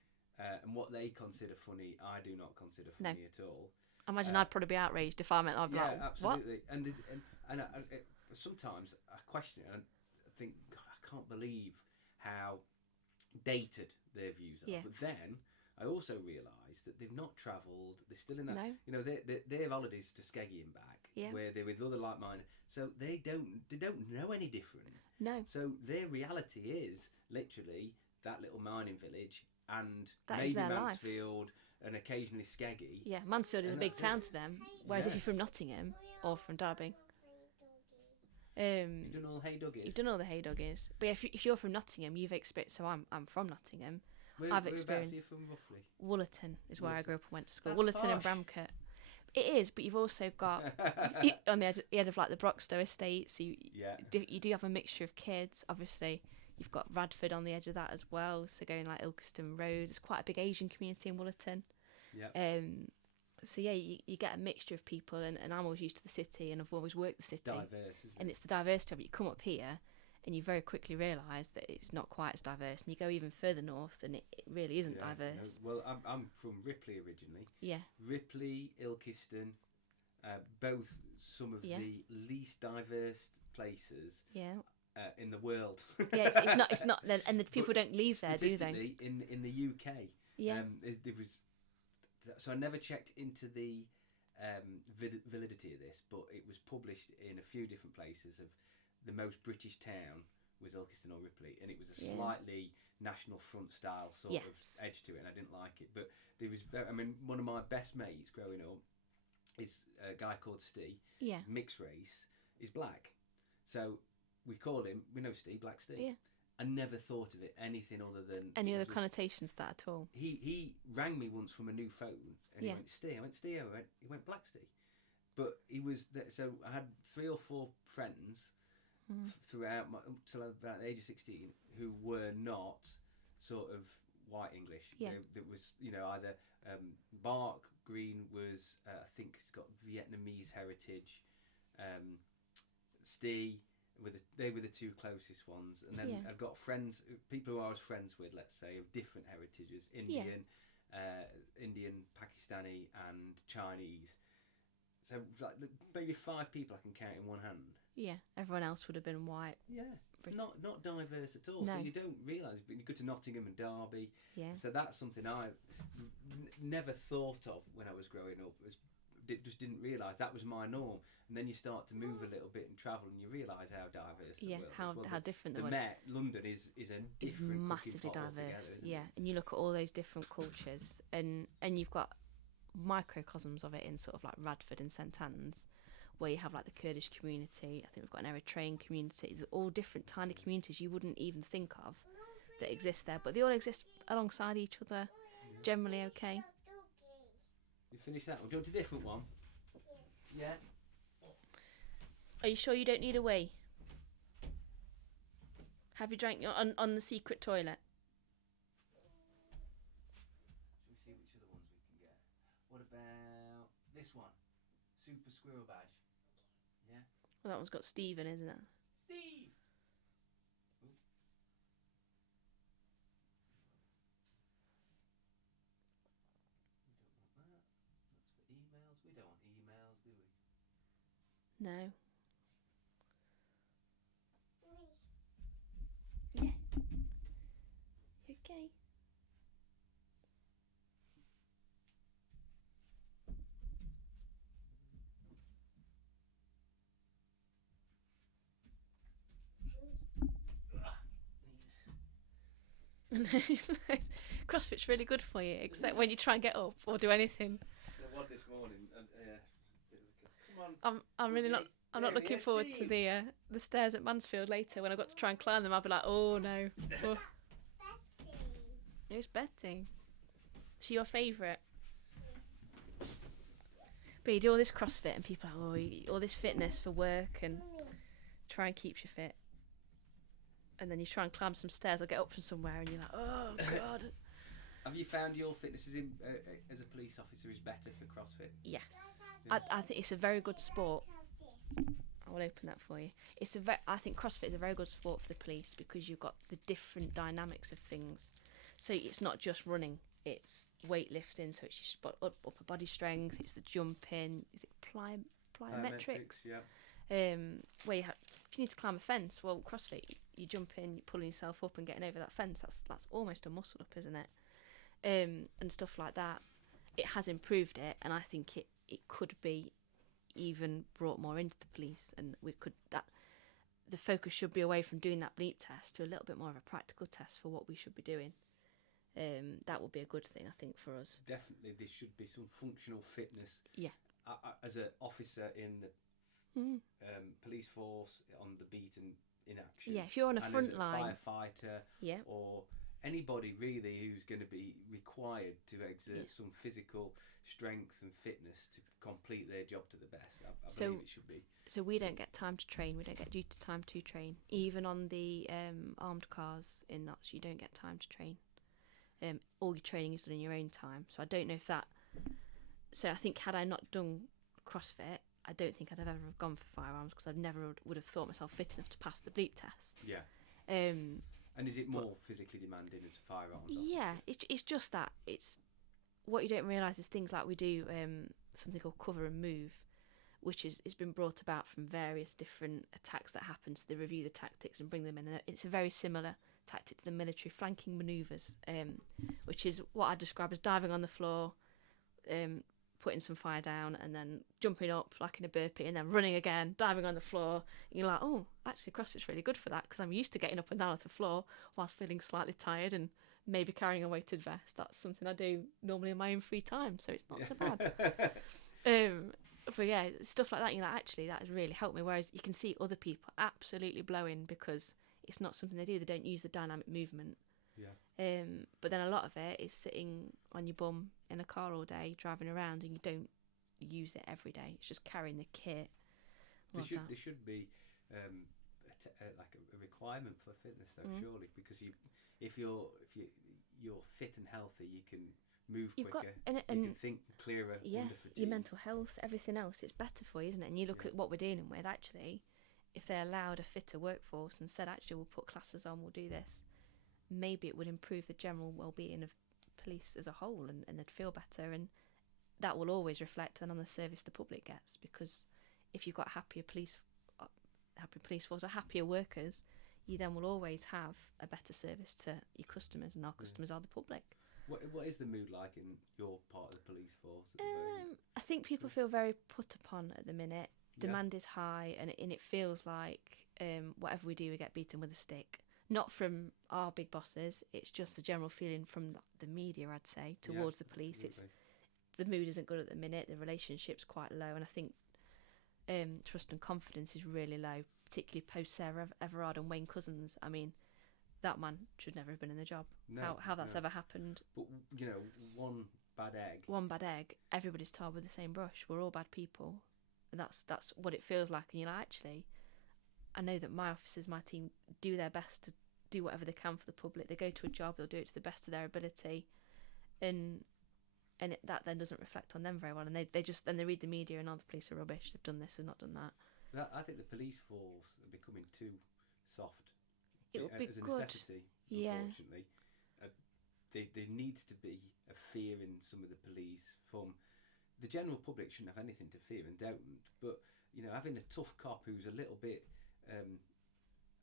And what they consider funny, I do not consider funny at all. I imagine I'd probably be outraged if I meant I'd be like, absolutely. What? And sometimes I question it and I think, God, I can't believe how dated their views are. Yeah. But then I also realise that they've not travelled. They're still in that. No. You know, their holidays to Skeggy and back, where they're with other like-minded. So they don't know any different. No. So their reality is literally that little mining village and that maybe life. Mansfield and occasionally Skeggy. Yeah, Mansfield is a big town to them. Whereas if you're from Nottingham or from Derby, you've done all Hey Duggies. You've done all the Hey Duggies. But yeah, if you're from Nottingham, you've experienced. So I'm from Nottingham. I've experienced. Whereabouts are you from roughly? Wollerton is where I grew up and went to school. That's Wollerton and posh. Bramcote. It is, but you've also got on the edge of like the Broxtowe estate. So you do have a mixture of kids. Obviously, you've got Radford on the edge of that as well. So going like Ilkeston Road, there's quite a big Asian community in Wollerton. Yeah. So yeah, you get a mixture of people, and I'm always used to the city, and I've always worked the city. Diverse, isn't and it? It's the diversity of it. You come up here, and you very quickly realise that it's not quite as diverse. And you go even further north, and it really isn't diverse. No. Well, I'm from Ripley originally. Yeah. Ripley, Ilkeston, both some of the least diverse places. Yeah. In the world. Yeah, it's not, and the people don't leave there, do they? In the UK, yeah, there was. So I never checked into the validity of this, but it was published in a few different places. Of the most British town was Ilkeston or Ripley, and it was a slightly National Front style sort of edge to it, and I didn't like it. But there was, one of my best mates growing up is a guy called Steve. Yeah, mixed race, is black, so we call him. We know Steve, Black Steve. Yeah. I never thought of it anything other than any other connotations to that at all. He rang me once from a new phone and he went Steve. I went Steve. He went Black Steve. But he was so I had 3 or 4 friends throughout till about the age of 16 who were not sort of white English. Yeah. That was either Mark Green was I think he's got Vietnamese heritage. Steve. They were the 2 closest ones, and then I've got friends, people who I was friends with, let's say, of different heritages: Indian, Pakistani, and Chinese. So like maybe 5 people I can count in one hand. Yeah, everyone else would have been white. Yeah, not diverse at all. No. So you don't realise. But you go to Nottingham and Derby. Yeah. So that's something I never thought of when I was growing up. Just didn't realise that was my norm, and then you start to move a little bit and travel, and you realise how diverse. The world is. How different the Met, London is a different. It's massively diverse. Yeah, and you look at all those different cultures, and you've got microcosms of it in sort of like Radford and St Anne's, where you have like the Kurdish community. I think we've got an Eritrean community. There's all different tiny communities you wouldn't even think of that exist there, but they all exist alongside each other, generally okay. You finished that one. Do you want a different one? Yeah. Are you sure you don't need a wee? Have you drank on the secret toilet? Shall we see which other ones we can get? What about this one? Super Squirrel Badge. Yeah. Well, that one's got Stephen, isn't it? Steve! Ooh. We don't want that. That's for emails. We don't want emails, do we? No. Yeah. You okay? CrossFit's really good for you, except when you try and get up or do anything. The one this morning, come on. I'm really not. I'm not looking forward to the stairs at Mansfield later when I've got to try and climb them. I'll be like, oh no. Oh. It's Betty. She your favourite? But you do all this CrossFit and people are like, oh, all this fitness for work and try and keep you fit. And then you try and climb some stairs or get up from somewhere and you're like, oh God. Have you found your fitness as a police officer is better for CrossFit? Yes. I think it's a very good sport. I will open that for you. I think CrossFit is a very good sport for the police because you've got the different dynamics of things. So it's not just running, it's weightlifting, so it's your upper body strength, it's the jumping, is it plyometrics? Yeah. Where if you need to climb a fence, well, CrossFit, you jump in, you're pulling yourself up and getting over that fence. That's almost a muscle up, isn't it? And stuff like that. It has improved it, and I think it could be even brought more into the police, and the focus should be away from doing that bleep test to a little bit more of a practical test for what we should be doing. That would be a good thing, I think, for us. Definitely, there should be some functional fitness. Yeah. As an officer in the police force, on the beat and in action. Yeah, if you're on a front line, firefighter, yeah, or anybody really who's going to be required to exert some physical strength and fitness to complete their job to the best. I believe it should be. So we don't get time to train. We don't get due to time to train. Even on the armed cars in Notts, you don't get time to train. All your training is done in your own time. So I don't know if that. So I think had I not done CrossFit, I don't think I'd have ever gone for firearms because I never would have thought myself fit enough to pass the bleep test. Yeah. And is it more physically demanding as a firearms officer? Yeah, it's just that. It's what you don't realise is things like we do something called cover and move, which has been brought about from various different attacks that happen. So they review the tactics and bring them in. And it's a very similar tactic to the military flanking manoeuvres, which is what I describe as diving on the floor, putting some fire down and then jumping up like in a burpee and then running again, diving on the floor. And you're like, oh, actually CrossFit's really good for that because I'm used to getting up and down off the floor whilst feeling slightly tired and maybe carrying a weighted vest. That's something I do normally in my own free time, so it's not so bad. But yeah, stuff like that, you're like, actually that has really helped me, whereas you can see other people absolutely blowing because it's not something they do. They don't use the dynamic movement. Yeah. But then a lot of it is sitting on your bum in a car all day, driving around, and you don't use it every day. It's just carrying the kit. There should be like a requirement for fitness, though, surely, because if you're fit and healthy, you can move quicker, you can think clearer. Yeah, under fatigue. Your mental health, everything else, it's better for you, isn't it? And you look at what we're dealing with. Actually, if they allowed a fitter workforce and said, actually, we'll put classes on, we'll do this, maybe it would improve the general well-being of police as a whole, and they'd feel better, and that will always reflect then on the service the public gets, because if you've got happier police force or happier workers, you then will always have a better service to your customers, and our customers are the public. What is the mood like in your part of the police force at the moment? I think people feel very put upon at the minute. Demand is high, and it feels like whatever we do, we get beaten with a stick. Not from our big bosses, it's just the general feeling from the media, I'd say, towards the police. Absolutely. The mood isn't good at the minute, the relationship's quite low, and I think trust and confidence is really low, particularly post Sarah Everard and Wayne Couzens. I mean, that man should never have been in the job. How that's ever happened. But, one bad egg, everybody's tarred with the same brush. We're all bad people. And that's what it feels like. And you're like, actually, I know that my officers, my team, do their best do whatever they can for the public. They go to a job, they'll do it to the best of their ability, and that then doesn't reflect on them very well. And they just then they read the media and, oh, the police are rubbish. They've done this and not done that. I think the police force are becoming too soft. It would be as a good. necessity, Yeah. unfortunately. There needs to be a fear in some of the police from the general public. Shouldn't have anything to fear and don't. But having a tough cop who's a little bit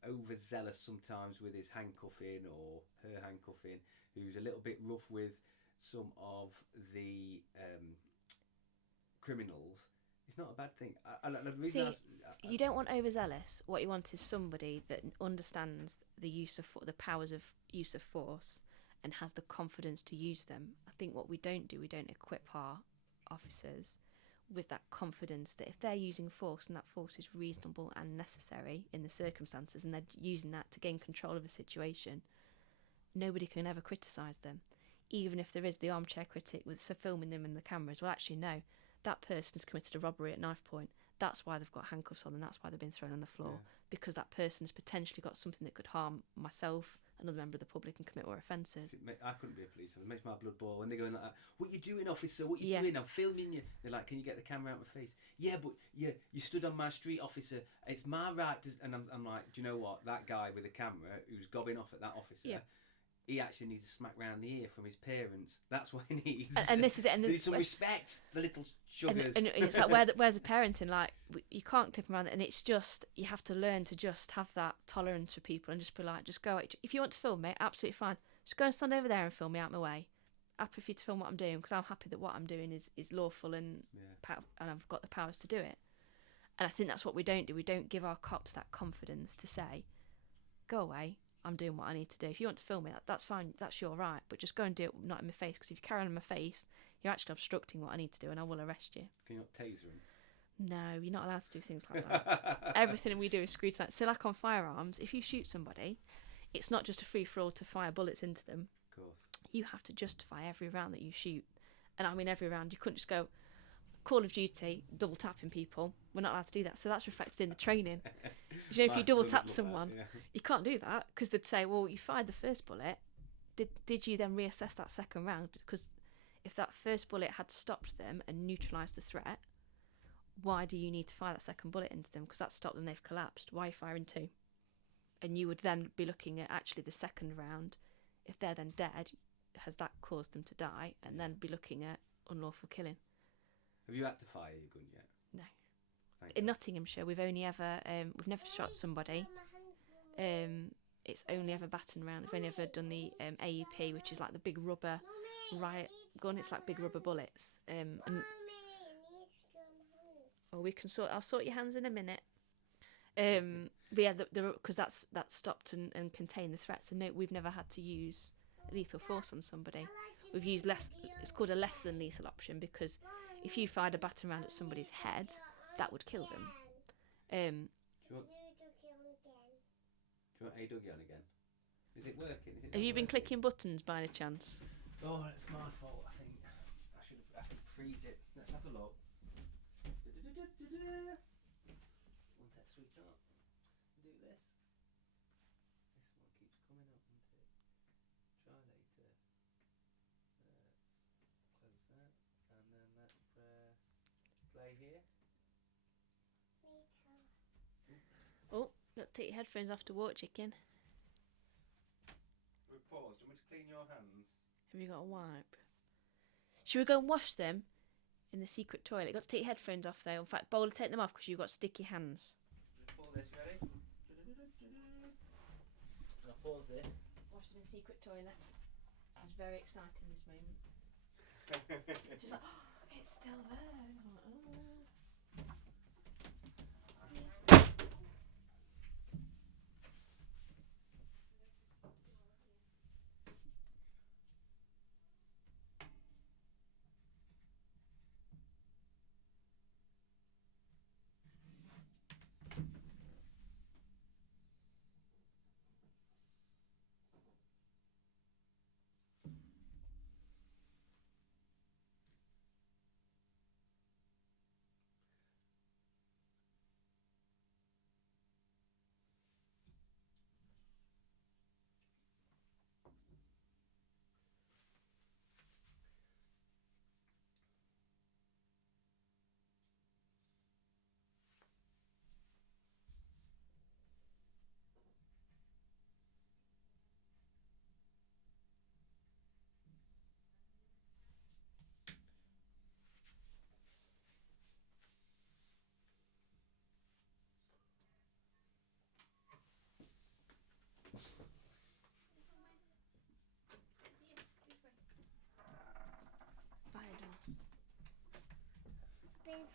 overzealous sometimes with his handcuffing or her handcuffing, who's a little bit rough with some of the criminals, it's not a bad thing. You don't want overzealous. What you want is somebody that understands the powers of use of force and has the confidence to use them. I think what we don't equip our officers with that confidence that if they're using force and that force is reasonable and necessary in the circumstances, and they're using that to gain control of a situation, nobody can ever criticise them. Even if there is the armchair critic with filming them in the cameras, well, actually, no, that person has committed a robbery at knife point. That's why they've got handcuffs on, and that's why they've been thrown on the floor, because that person has potentially got something that could harm myself, another member of the public, and commit more offences. I couldn't be a policeman. It makes my blood boil when they're going like that. What you doing, officer? What you doing? I'm filming you. They're like, can you get the camera out of my face? Yeah, but you stood on my street, officer. It's my right to... And I'm like, do you know what? That guy with the camera who's gobbing off at that officer, he actually needs a smack round the ear from his parents. That's what he needs. And this is it. And needs some respect. The little sugars. And it's like, where's the parenting? Like, you can't clip them around it. And it's just, you have to learn to just have that tolerance for people and just be like, just go. If you want to film me, absolutely fine. Just go and stand over there and film me out my way. Happy for you to film what I'm doing, because I'm happy that what I'm doing is lawful and and I've got the powers to do it. And I think that's what we don't do. We don't give our cops that confidence to say, go away. I'm doing what I need to do. If you want to film me, that's fine. That's your right. But just go and do it not in my face. Because if you carry on in my face, you're actually obstructing what I need to do, and I will arrest you. Can you not taser him? No, you're not allowed to do things like that. Everything we do is scrutinised. So, like on firearms, if you shoot somebody, it's not just a free for all to fire bullets into them. Of course. You have to justify every round that you shoot, and I mean every round. You couldn't just go Call of Duty double tapping people. We're not allowed to do that. So that's reflected in the training. You know, if you double tap someone, you can't do that, because they'd say, well, you fired the first bullet. Did you then reassess that second round? Because if that first bullet had stopped them and neutralised the threat, why do you need to fire that second bullet into them? Because that stopped them, they've collapsed. Why are you firing two? And you would then be looking at actually the second round. If they're then dead, has that caused them to die? And then be looking at unlawful killing. Have you had to fire your gun yet? No. In Nottinghamshire, we've never shot somebody. It's only ever baton round. We've only ever done the AEP, which is like the big rubber riot gun. It's like big rubber bullets. I'll sort your hands in a minute. But yeah, because that's stopped and contained the threat. So no, we've never had to use lethal force on somebody. We've used less. It's called a less than lethal option, because if you fired a baton round at somebody's head, that would kill them. Do you want A Dougie on again? Is it working? Have you been clicking buttons by any chance? Oh, it's my fault. I think I should freeze it. Let's have a look. One sec, sweetheart. Do this. This one keeps coming up, doesn't it? Try later. Let's close that, and then let's press play here. Oh, let's take your headphones off to walk, chicken. We pause. Do you want me to clean your hands? Have you got a wipe? Should we go and wash them in the secret toilet? You've got to take your headphones off though. In fact, Bowler, take them off because you've got sticky hands. Just pull this, ready? I'll pause this. Wash them in the secret toilet. This is very exciting, this moment. She's like, oh, it's still there. I'm like, oh.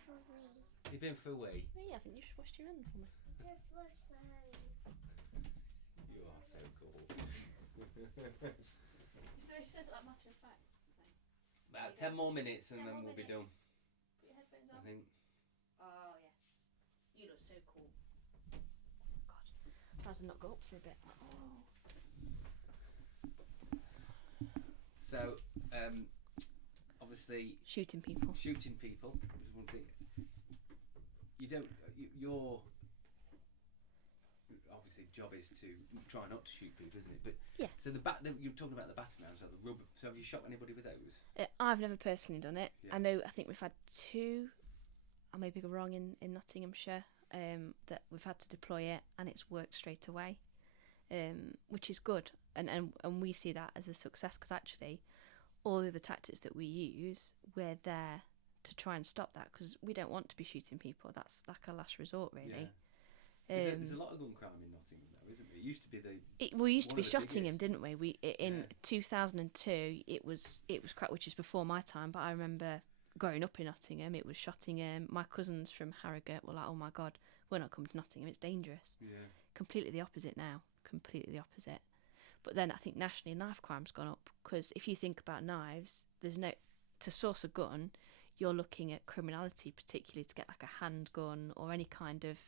for a wee. You've been for a wee? No, you haven't. You just washed your hands for me. Just wash my hands. You are so cool. She says it like matter of fact. About 10 more minutes and 10 then more we'll be minutes. done. Put your headphones I on. think. Oh, yes. You look so cool. God. I'd rather not go up for a bit. Oh. So, obviously, Shooting people. shooting people is one thing. You don't. Your obviously job is to try not to shoot people, isn't it? But yeah. So you're talking about the batter rounds, like the rubber. So have you shot anybody with those? I've never personally done it. Yeah. I think we've had 2. I may be wrong in Nottinghamshire. That we've had to deploy it and it's worked straight away, which is good. And we see that as a success because actually, all the other tactics that we use, we're there to try and stop that because we don't want to be shooting people. That's like a last resort, really. Yeah. There's a lot of gun crime in Nottingham, though, isn't there? It used to be we used to be shotting him, biggest. didn't we? In 2002, it was crap, which is before my time. But I remember growing up in Nottingham, it was Shottingham. My cousins from Harrogate were like, "Oh my God, we're not coming to Nottingham. It's dangerous." Yeah. Completely the opposite now. Completely the opposite. But then I think nationally knife crime's gone up because if you think about knives, there's no to source a gun. You're looking at criminality, particularly to get like a handgun or any kind of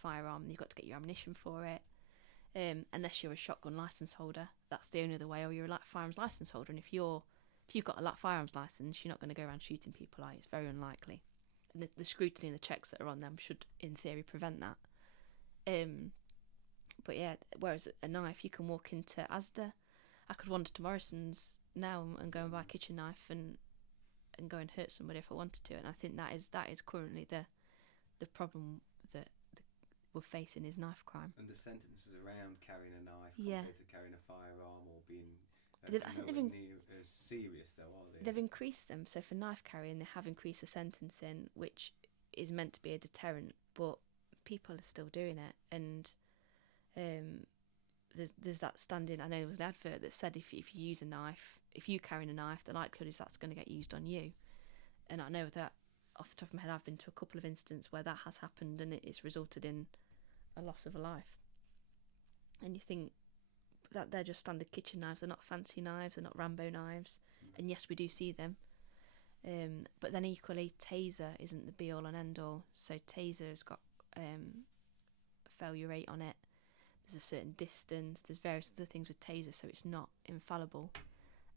firearm. You've got to get your ammunition for it, unless you're a shotgun license holder. That's the only other way. Or you're a firearms license holder, and if you've got a firearms license, you're not going to go around shooting people. It's very unlikely. And the scrutiny and the checks that are on them should, in theory, prevent that. But yeah, whereas a knife, you can walk into Asda. I could wander to Morrison's now and go and buy a kitchen knife and go and hurt somebody if I wanted to. And I think that is currently the problem that we're facing is knife crime. And the sentences around carrying a knife Yeah. compared to carrying a firearm or being I think they've near as serious, though, are they? They've increased them. So for knife carrying, they have increased the sentencing, which is meant to be a deterrent, but people are still doing it. And there's that standing. I know there was an advert that said if you use a knife, if you're carrying a knife, the likelihood is that's going to get used on you. And I know that off the top of my head, I've been to a couple of instances where that has happened, and it's resulted in a loss of a life. And you think that they're just standard kitchen knives. They're not fancy knives. They're not Rambo knives. And yes, we do see them. But then equally, taser isn't the be all and end all. So taser has got a failure rate on it. There's a certain distance. There's various other things with taser, so it's not infallible.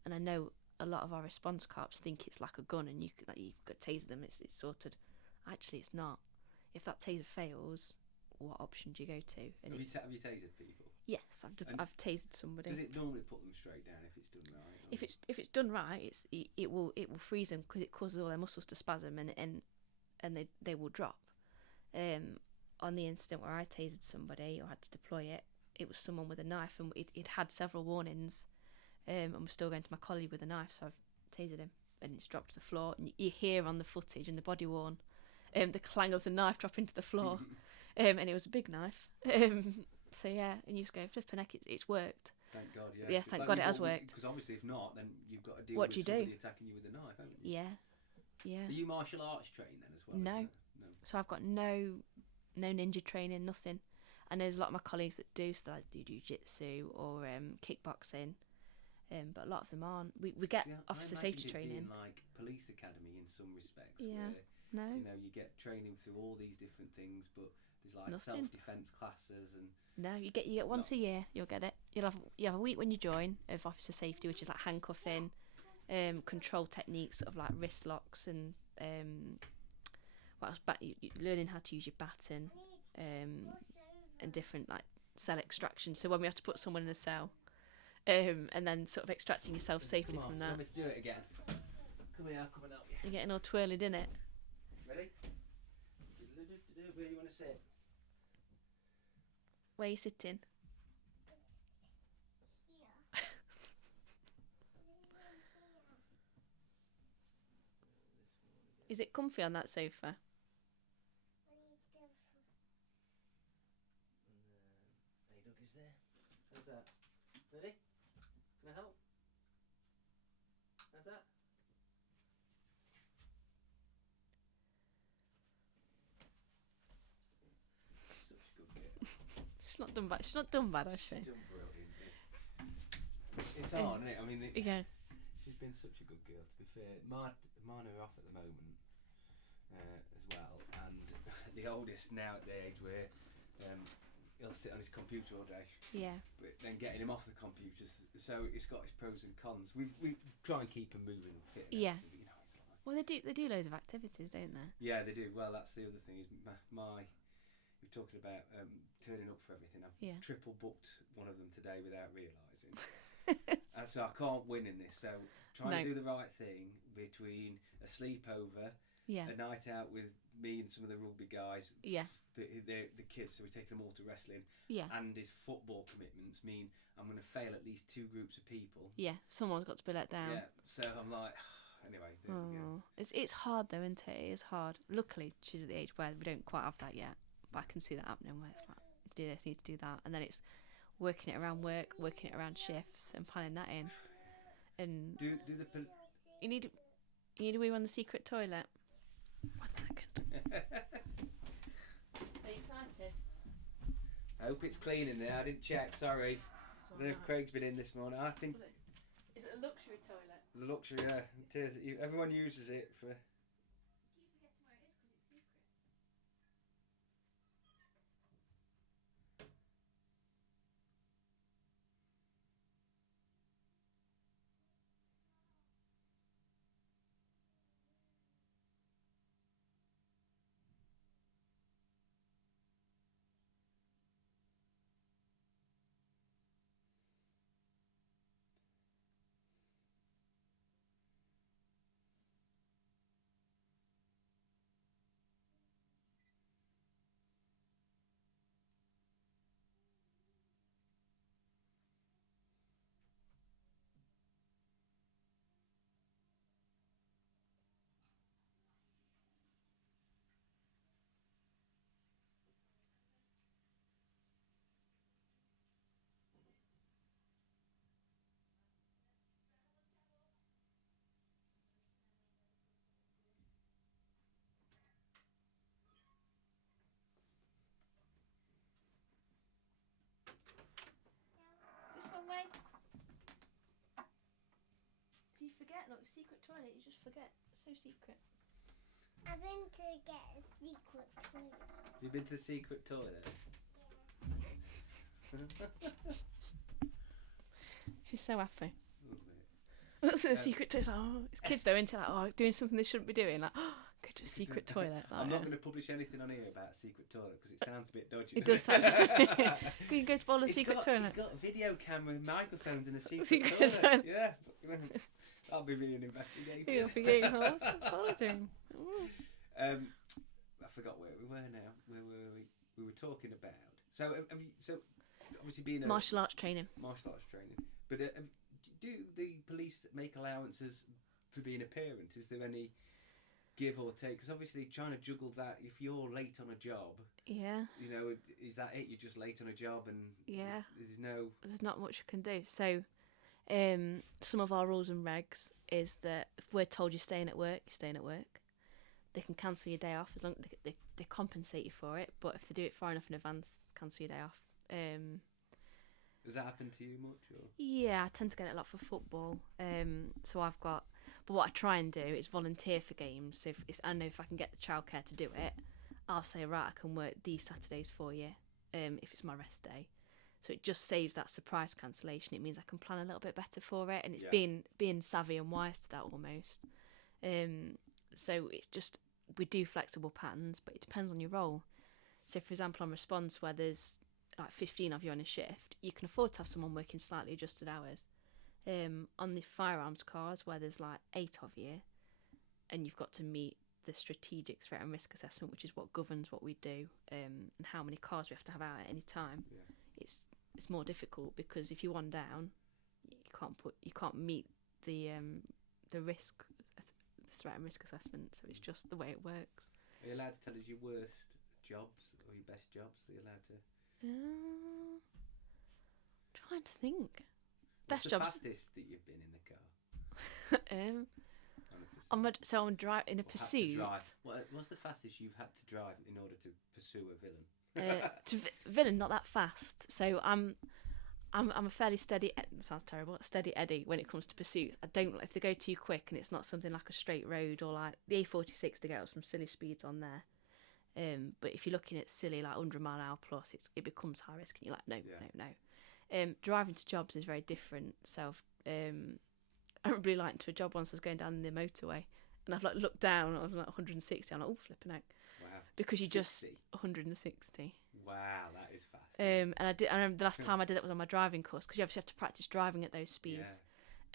And I know a lot of our response cops think it's like a gun, and you've got to taser them. It's sorted. Actually, it's not. If that taser fails, what option do you go to? And have you tasered people? Yes, I've tasered somebody. Does it normally put them straight down if it's done right? If it's done right, it will freeze them because it causes all their muscles to spasm and they will drop. On the incident where I tasered somebody or had to deploy it, it was someone with a knife, and it had several warnings. And we're still going to my colleague with a knife, so I've tasered him, and it's dropped to the floor. And you hear on the footage and the body worn, the clang of the knife dropping to the floor, and it was a big knife. So yeah, and you just go flipping heck, it's worked. Thank God, yeah. Yeah, thank God it has worked. Because obviously, if not, then you've got to deal What with do you somebody do? attacking you with a knife, haven't you? Yeah. Are you martial arts trained then as well? No. So I've got no ninja training, nothing. And there's a lot of my colleagues that do, so like do jiu-jitsu or kickboxing, but a lot of them aren't. We get officer safety training. Being like police academy in some respects. Yeah. Where, you get training through all these different things, but there's like Nothing. self-defense classes and. No, you get once a year. You'll get it. You have a week when you join of officer safety, which is like handcuffing, control techniques, sort of like wrist locks, and what else? Learning how to use your baton, and different like cell extraction. So when we have to put someone in a cell, and then sort of extracting yourself safely from that. Want me to do it again? Come here, I'll come and help you. You're getting all twirled in it. Ready? Where do you want to sit? Where are you sitting? Is it comfy on that sofa? Hey, dog is there. How's that? Ready? Can I help? How's that? She's not done bad. She's not done bad, has she? She's done brilliant. It's hard, isn't it? I mean, Yeah. she's been such a good girl. To be fair, mine are off at the moment as well, and the oldest now at the age where he'll sit on his computer all day. Yeah. But then getting him off the computers, so it's got its pros and cons. We try and keep him moving and fit. And Yeah. everything, but, it's like, Well, they do loads of activities, don't they? yeah, they do. Well, that's the other thing is we're talking about turning up for everything. I've triple booked one of them today without realising. And so I can't win in this. So trying to do the right thing between a sleepover, a night out with me and some of the rugby guys, the kids, so we're taking them all to wrestling, and his football commitments mean I'm going to fail at least 2 groups of people. Yeah, someone's got to be let down. Yeah, so I'm like, anyway. There we go. It's hard though, isn't it? It's hard. Luckily, she's at the age where we don't quite have that yet, but I can see that happening where it's like, need to do this, need to do that, and then it's working it around work, working it around shifts, and planning that in. And do you need a wee on the secret toilet. 1 second. Are you excited? I hope it's clean in there. I didn't check. Sorry. I don't know if Craig's been in this morning. I think. Is it a luxury toilet? The luxury, yeah. It is. Everyone uses it for. This one, way. Do you forget? Look, secret toilet. You just forget. So secret. I've been to get a secret toilet. You've been to the secret toilet? She's so happy. That's the secret toilet. Oh, it's kids though, into like doing something they shouldn't be doing. Like, go to a secret toilet. Like, I'm not going to publish anything on here about a secret toilet because it sounds a bit dodgy. It does sound. You can go to follow a secret toilet. It's got a video camera, microphones, and a secret toilet. Yeah, that'll be really investigative. You'll forget what's Follow doing. I forgot where we were now. Where were we? We were talking about. So have you? So obviously being a martial arts training. Martial arts training. But do the police make allowances for being a parent? Is there any give or take? Because obviously trying to juggle that, if you're late on a job, you know, is that it? You're just late on a job, and there's not much you can do. So, some of our rules and regs is that if we're told you're staying at work, you're staying at work. They can cancel your day off as long as they compensate you for it. But if they do it far enough in advance, cancel your day off. Does that happen to you much? Or? Yeah, I tend to get it a lot for football. So I've got, but what I try and do is volunteer for games. So I know if I can get the childcare to do it, I'll say, right, I can work these Saturdays for you, if it's my rest day. So it just saves that surprise cancellation. It means I can plan a little bit better for it, and it's being savvy and wise to that almost. So it's just, we do flexible patterns, but it depends on your role. So for example, on response where there's like 15 of you on a shift, you can afford to have someone working slightly adjusted hours. On the firearms cars where there's like 8 of you, and you've got to meet the strategic threat and risk assessment, which is what governs what we do, and how many cars we have to have out at any time. It's more difficult because if you're one down, you can't meet the risk, the threat and risk assessment. So it's just the way it works. Are you allowed to tell us your worst jobs or your best jobs? Are you allowed to? Trying to think. What's best the jobs. fastest that you've been in the car? I'm driving in a pursuit. What's the fastest you've had to drive in order to pursue a villain? To Villain, not that fast. So I'm a fairly steady. Sounds terrible. Steady Eddie when it comes to pursuits. I don't if they go too quick and it's not something like a straight road or like the A46 to get some silly speeds on there. But if you're looking at silly like 100-mile-an-hour plus, it becomes high risk, and you're like no. Driving to jobs is very different. So I really liked to a job once. I was going down the motorway, and I've like looked down. And I was like 160. I'm like, oh flipping out. Wow. Because you 60? just 160. Wow, that is fast. And I remember the last time I did that was on my driving course, because you obviously have to practice driving at those speeds.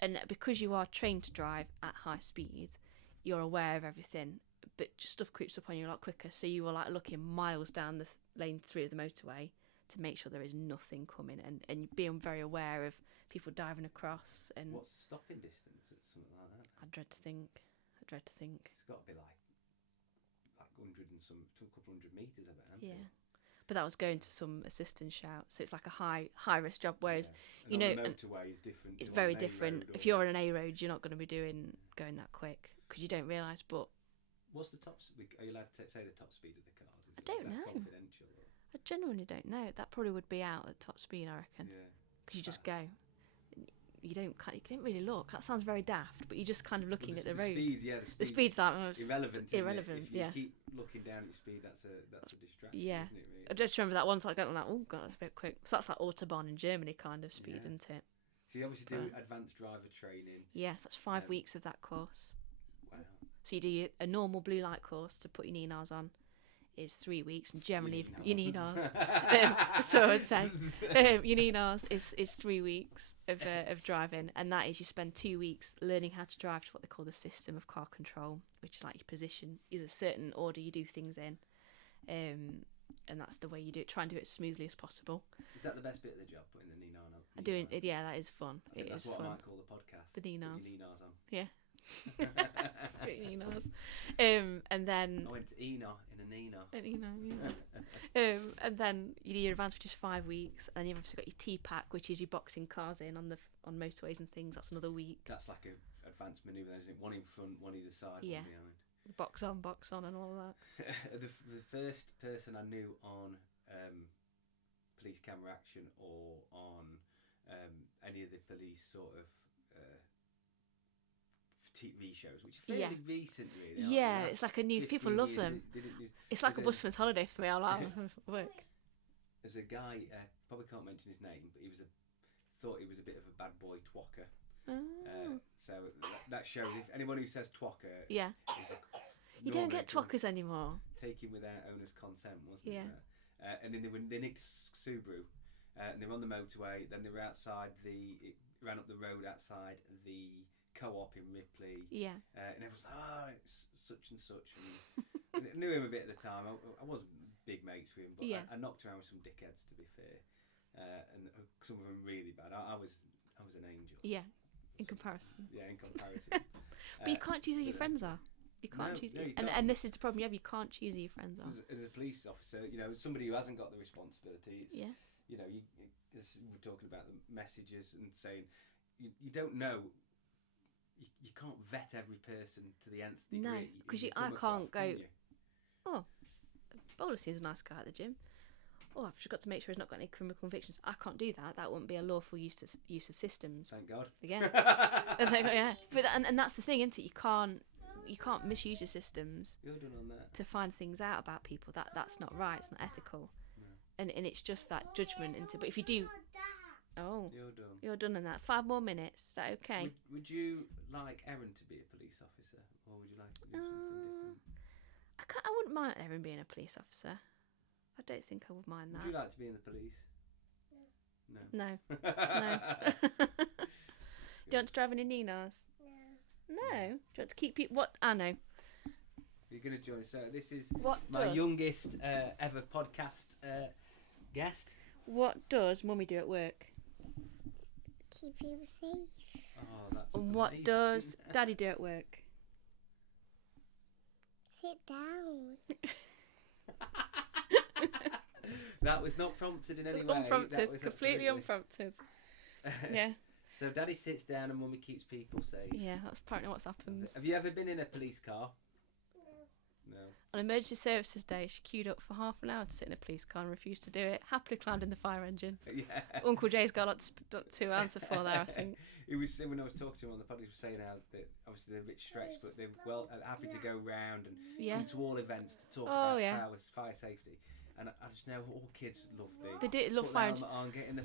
Yeah. And because you are trained to drive at high speeds, you're aware of everything, but just stuff creeps up on you a lot quicker. So you were like looking miles down the lane 3 of the motorway to make sure there is nothing coming, and being very aware of people diving across. And what's the stopping distance at something like that? I dread to think. It's got to be like 100 and some, to a couple 100 metres of it. Yeah. But that was going to some assistance shout, so it's like a high risk job. Whereas the motorway is different. It's very different. If you're on an A road, you're not going to be going that quick because you don't realise. But what's the top? Are you allowed to say the top speed of the cars? I don't know. Confidential? Or? I genuinely don't know. That probably would be out at top speed, I reckon. Yeah. Because you just go. You don't really look. That sounds very daft, but you're just kind of looking at the road. The speed's like irrelevant. If you keep looking down at your speed, that's a distraction. Yeah. Isn't it, really? I just remember that once I got like, oh god, that's a bit quick. So that's like Autobahn in Germany kind of speed, isn't it? So you obviously do advanced driver training. Yes, that's 5 weeks of that course. Wow. So you do a normal blue light course to put your NEENAAHS on. Is 3 weeks, and generally your NEENAAHS. So I'd say your NEENAAHS is 3 weeks of driving, and that is you spend 2 weeks learning how to drive to what they call the system of car control, which is like your position is a certain order you do things in, and that's the way you do it. Try and do it as smoothly as possible. Is that the best bit of the job, putting the NEENAAHS on? Doing it, yeah, that is fun. That's what I might call the podcast. The NEENAAHS. Put your NEENAAHS on. Yeah. NEENAAHS. And then I went to ENA in a NEENAAH. And then you do your advance, which is 5 weeks, and you've obviously got your T-pack, which is your boxing cars on motorways and things. That's another week. That's like a advanced manoeuvre, isn't it? One in front, one either side, one behind. Box on, and all that. The first person I knew on police camera action or on any of the police sort of TV shows, which are fairly recent, really. Yeah, it's like a news. People love them. It's like a busman's holiday for me. I like work. There's a guy, probably can't mention his name, but thought he was a bit of a bad boy twacker. Oh. So that shows if anyone who says twacker, you don't get twackers anymore. Taken without owner's consent, wasn't it? Yeah. And then they nicked a Subaru, and they were on the motorway. Then they were outside it ran up the road outside the co-op in Ripley. Yeah. And everyone's like, it's such and such. And I knew him a bit at the time. I wasn't big mates with him, but I knocked around with some dickheads, to be fair. And some of them really bad. I was an angel. Yeah, in comparison. Yeah, in comparison. But you can't choose who your friends are. You can't choose. You and this is the problem. You can't choose who your friends are. As a police officer, somebody who hasn't got the responsibility. It's, as we're talking about the messages and saying, you don't know. You can't vet every person to the nth degree. No, because I can't go. Oh, Bowler seems a nice guy at the gym. Oh, I've forgot to make sure he's not got any criminal convictions. I can't do that. That wouldn't be a lawful use of systems. Thank God. Again. But and that's the thing, isn't it? You can't misuse your systems. You're done on that. To find things out about people. That's not right. It's not ethical. No. And it's just that judgment into. But if you do. Oh, you're done in that. 5 more minutes. Is that okay? Would you like Erin to be a police officer, or would you like to do something different? I wouldn't mind Erin being a police officer. I don't think I would mind that. Would you like to be in the police? No. No. Do you want to drive any NEENAAHS? No. Do you want to keep people? What? I know. You're going to join. So this is my youngest ever podcast guest. What does Mummy do at work? Keep you safe. Oh, that's and what amazing. Does Daddy do at work? Sit down. That was not prompted in any way. Unprompted, completely unprompted. Yeah. So Daddy sits down and Mummy keeps people safe. Yeah, that's apparently what's happened. Have you ever been in a police car? No. On emergency services day, she queued up for half an hour to sit in a police car and refused to do it. Happily climbed in the fire engine. Yeah. Uncle Jay's got a lot to answer for there, I think. It was when I was talking to him on the podcast, he was saying how that obviously they're a bit stretched, but they're happy to go round and come to all events to talk about fire safety. And I just know all kids love They do love fire engines. Get in the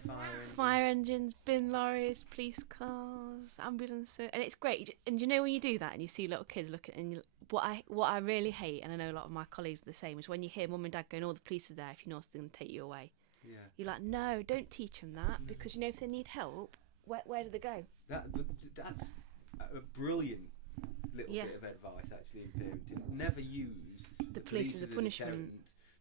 fire engines, bin lorries, police cars, ambulances, and it's great. And you know when you do that and you see little kids looking, and what I really hate, and I know a lot of my colleagues are the same, is when you hear mum and dad going, "Oh, the police are there. If you're naughty, they're going to take you away." Yeah. You're like, no, don't teach them that, because you know if they need help, where do they go? That's a brilliant little bit of advice actually in parenting. Never use the police as a punishment.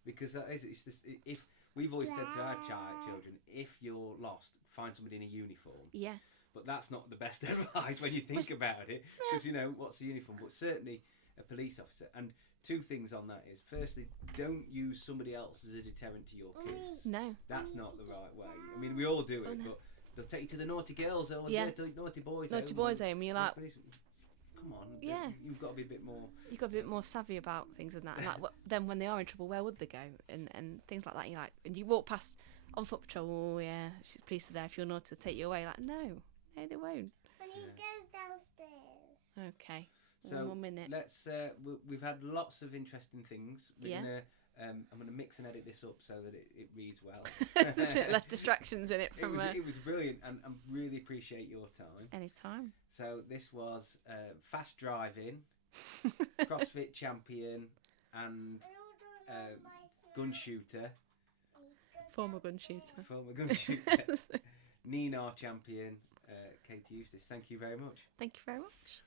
Because that is, if we've always said to our children, if you're lost, find somebody in a uniform. Yeah. But that's not the best advice when you think about it, because you know what's the uniform. But certainly a police officer. And two things on that is: firstly, don't use somebody else as a deterrent to your kids. No. That's not the right way. I mean, we all do it, but they'll take you to the naughty girls or naughty boys. Naughty boys home. You're like, come on, you've got to be a bit more. You've got to be a bit more savvy about things than that. And like, then when they are in trouble, where would they go? And things like that. You're like, and you walk past on foot patrol. Oh yeah, police are there. If you're naughty, they'll take you away. Like, no, they won't. When he goes downstairs. Okay. So 1 minute. Let's. We've had lots of interesting things. We're gonna. I'm going to mix and edit this up so that it reads well. Less distractions in it from. It was brilliant, and I really appreciate your time. Anytime. So this was fast driving, CrossFit champion, and gun shooter. Former gun shooter. NEENAAHS champion, Katie Eustace. Thank you very much. Thank you very much.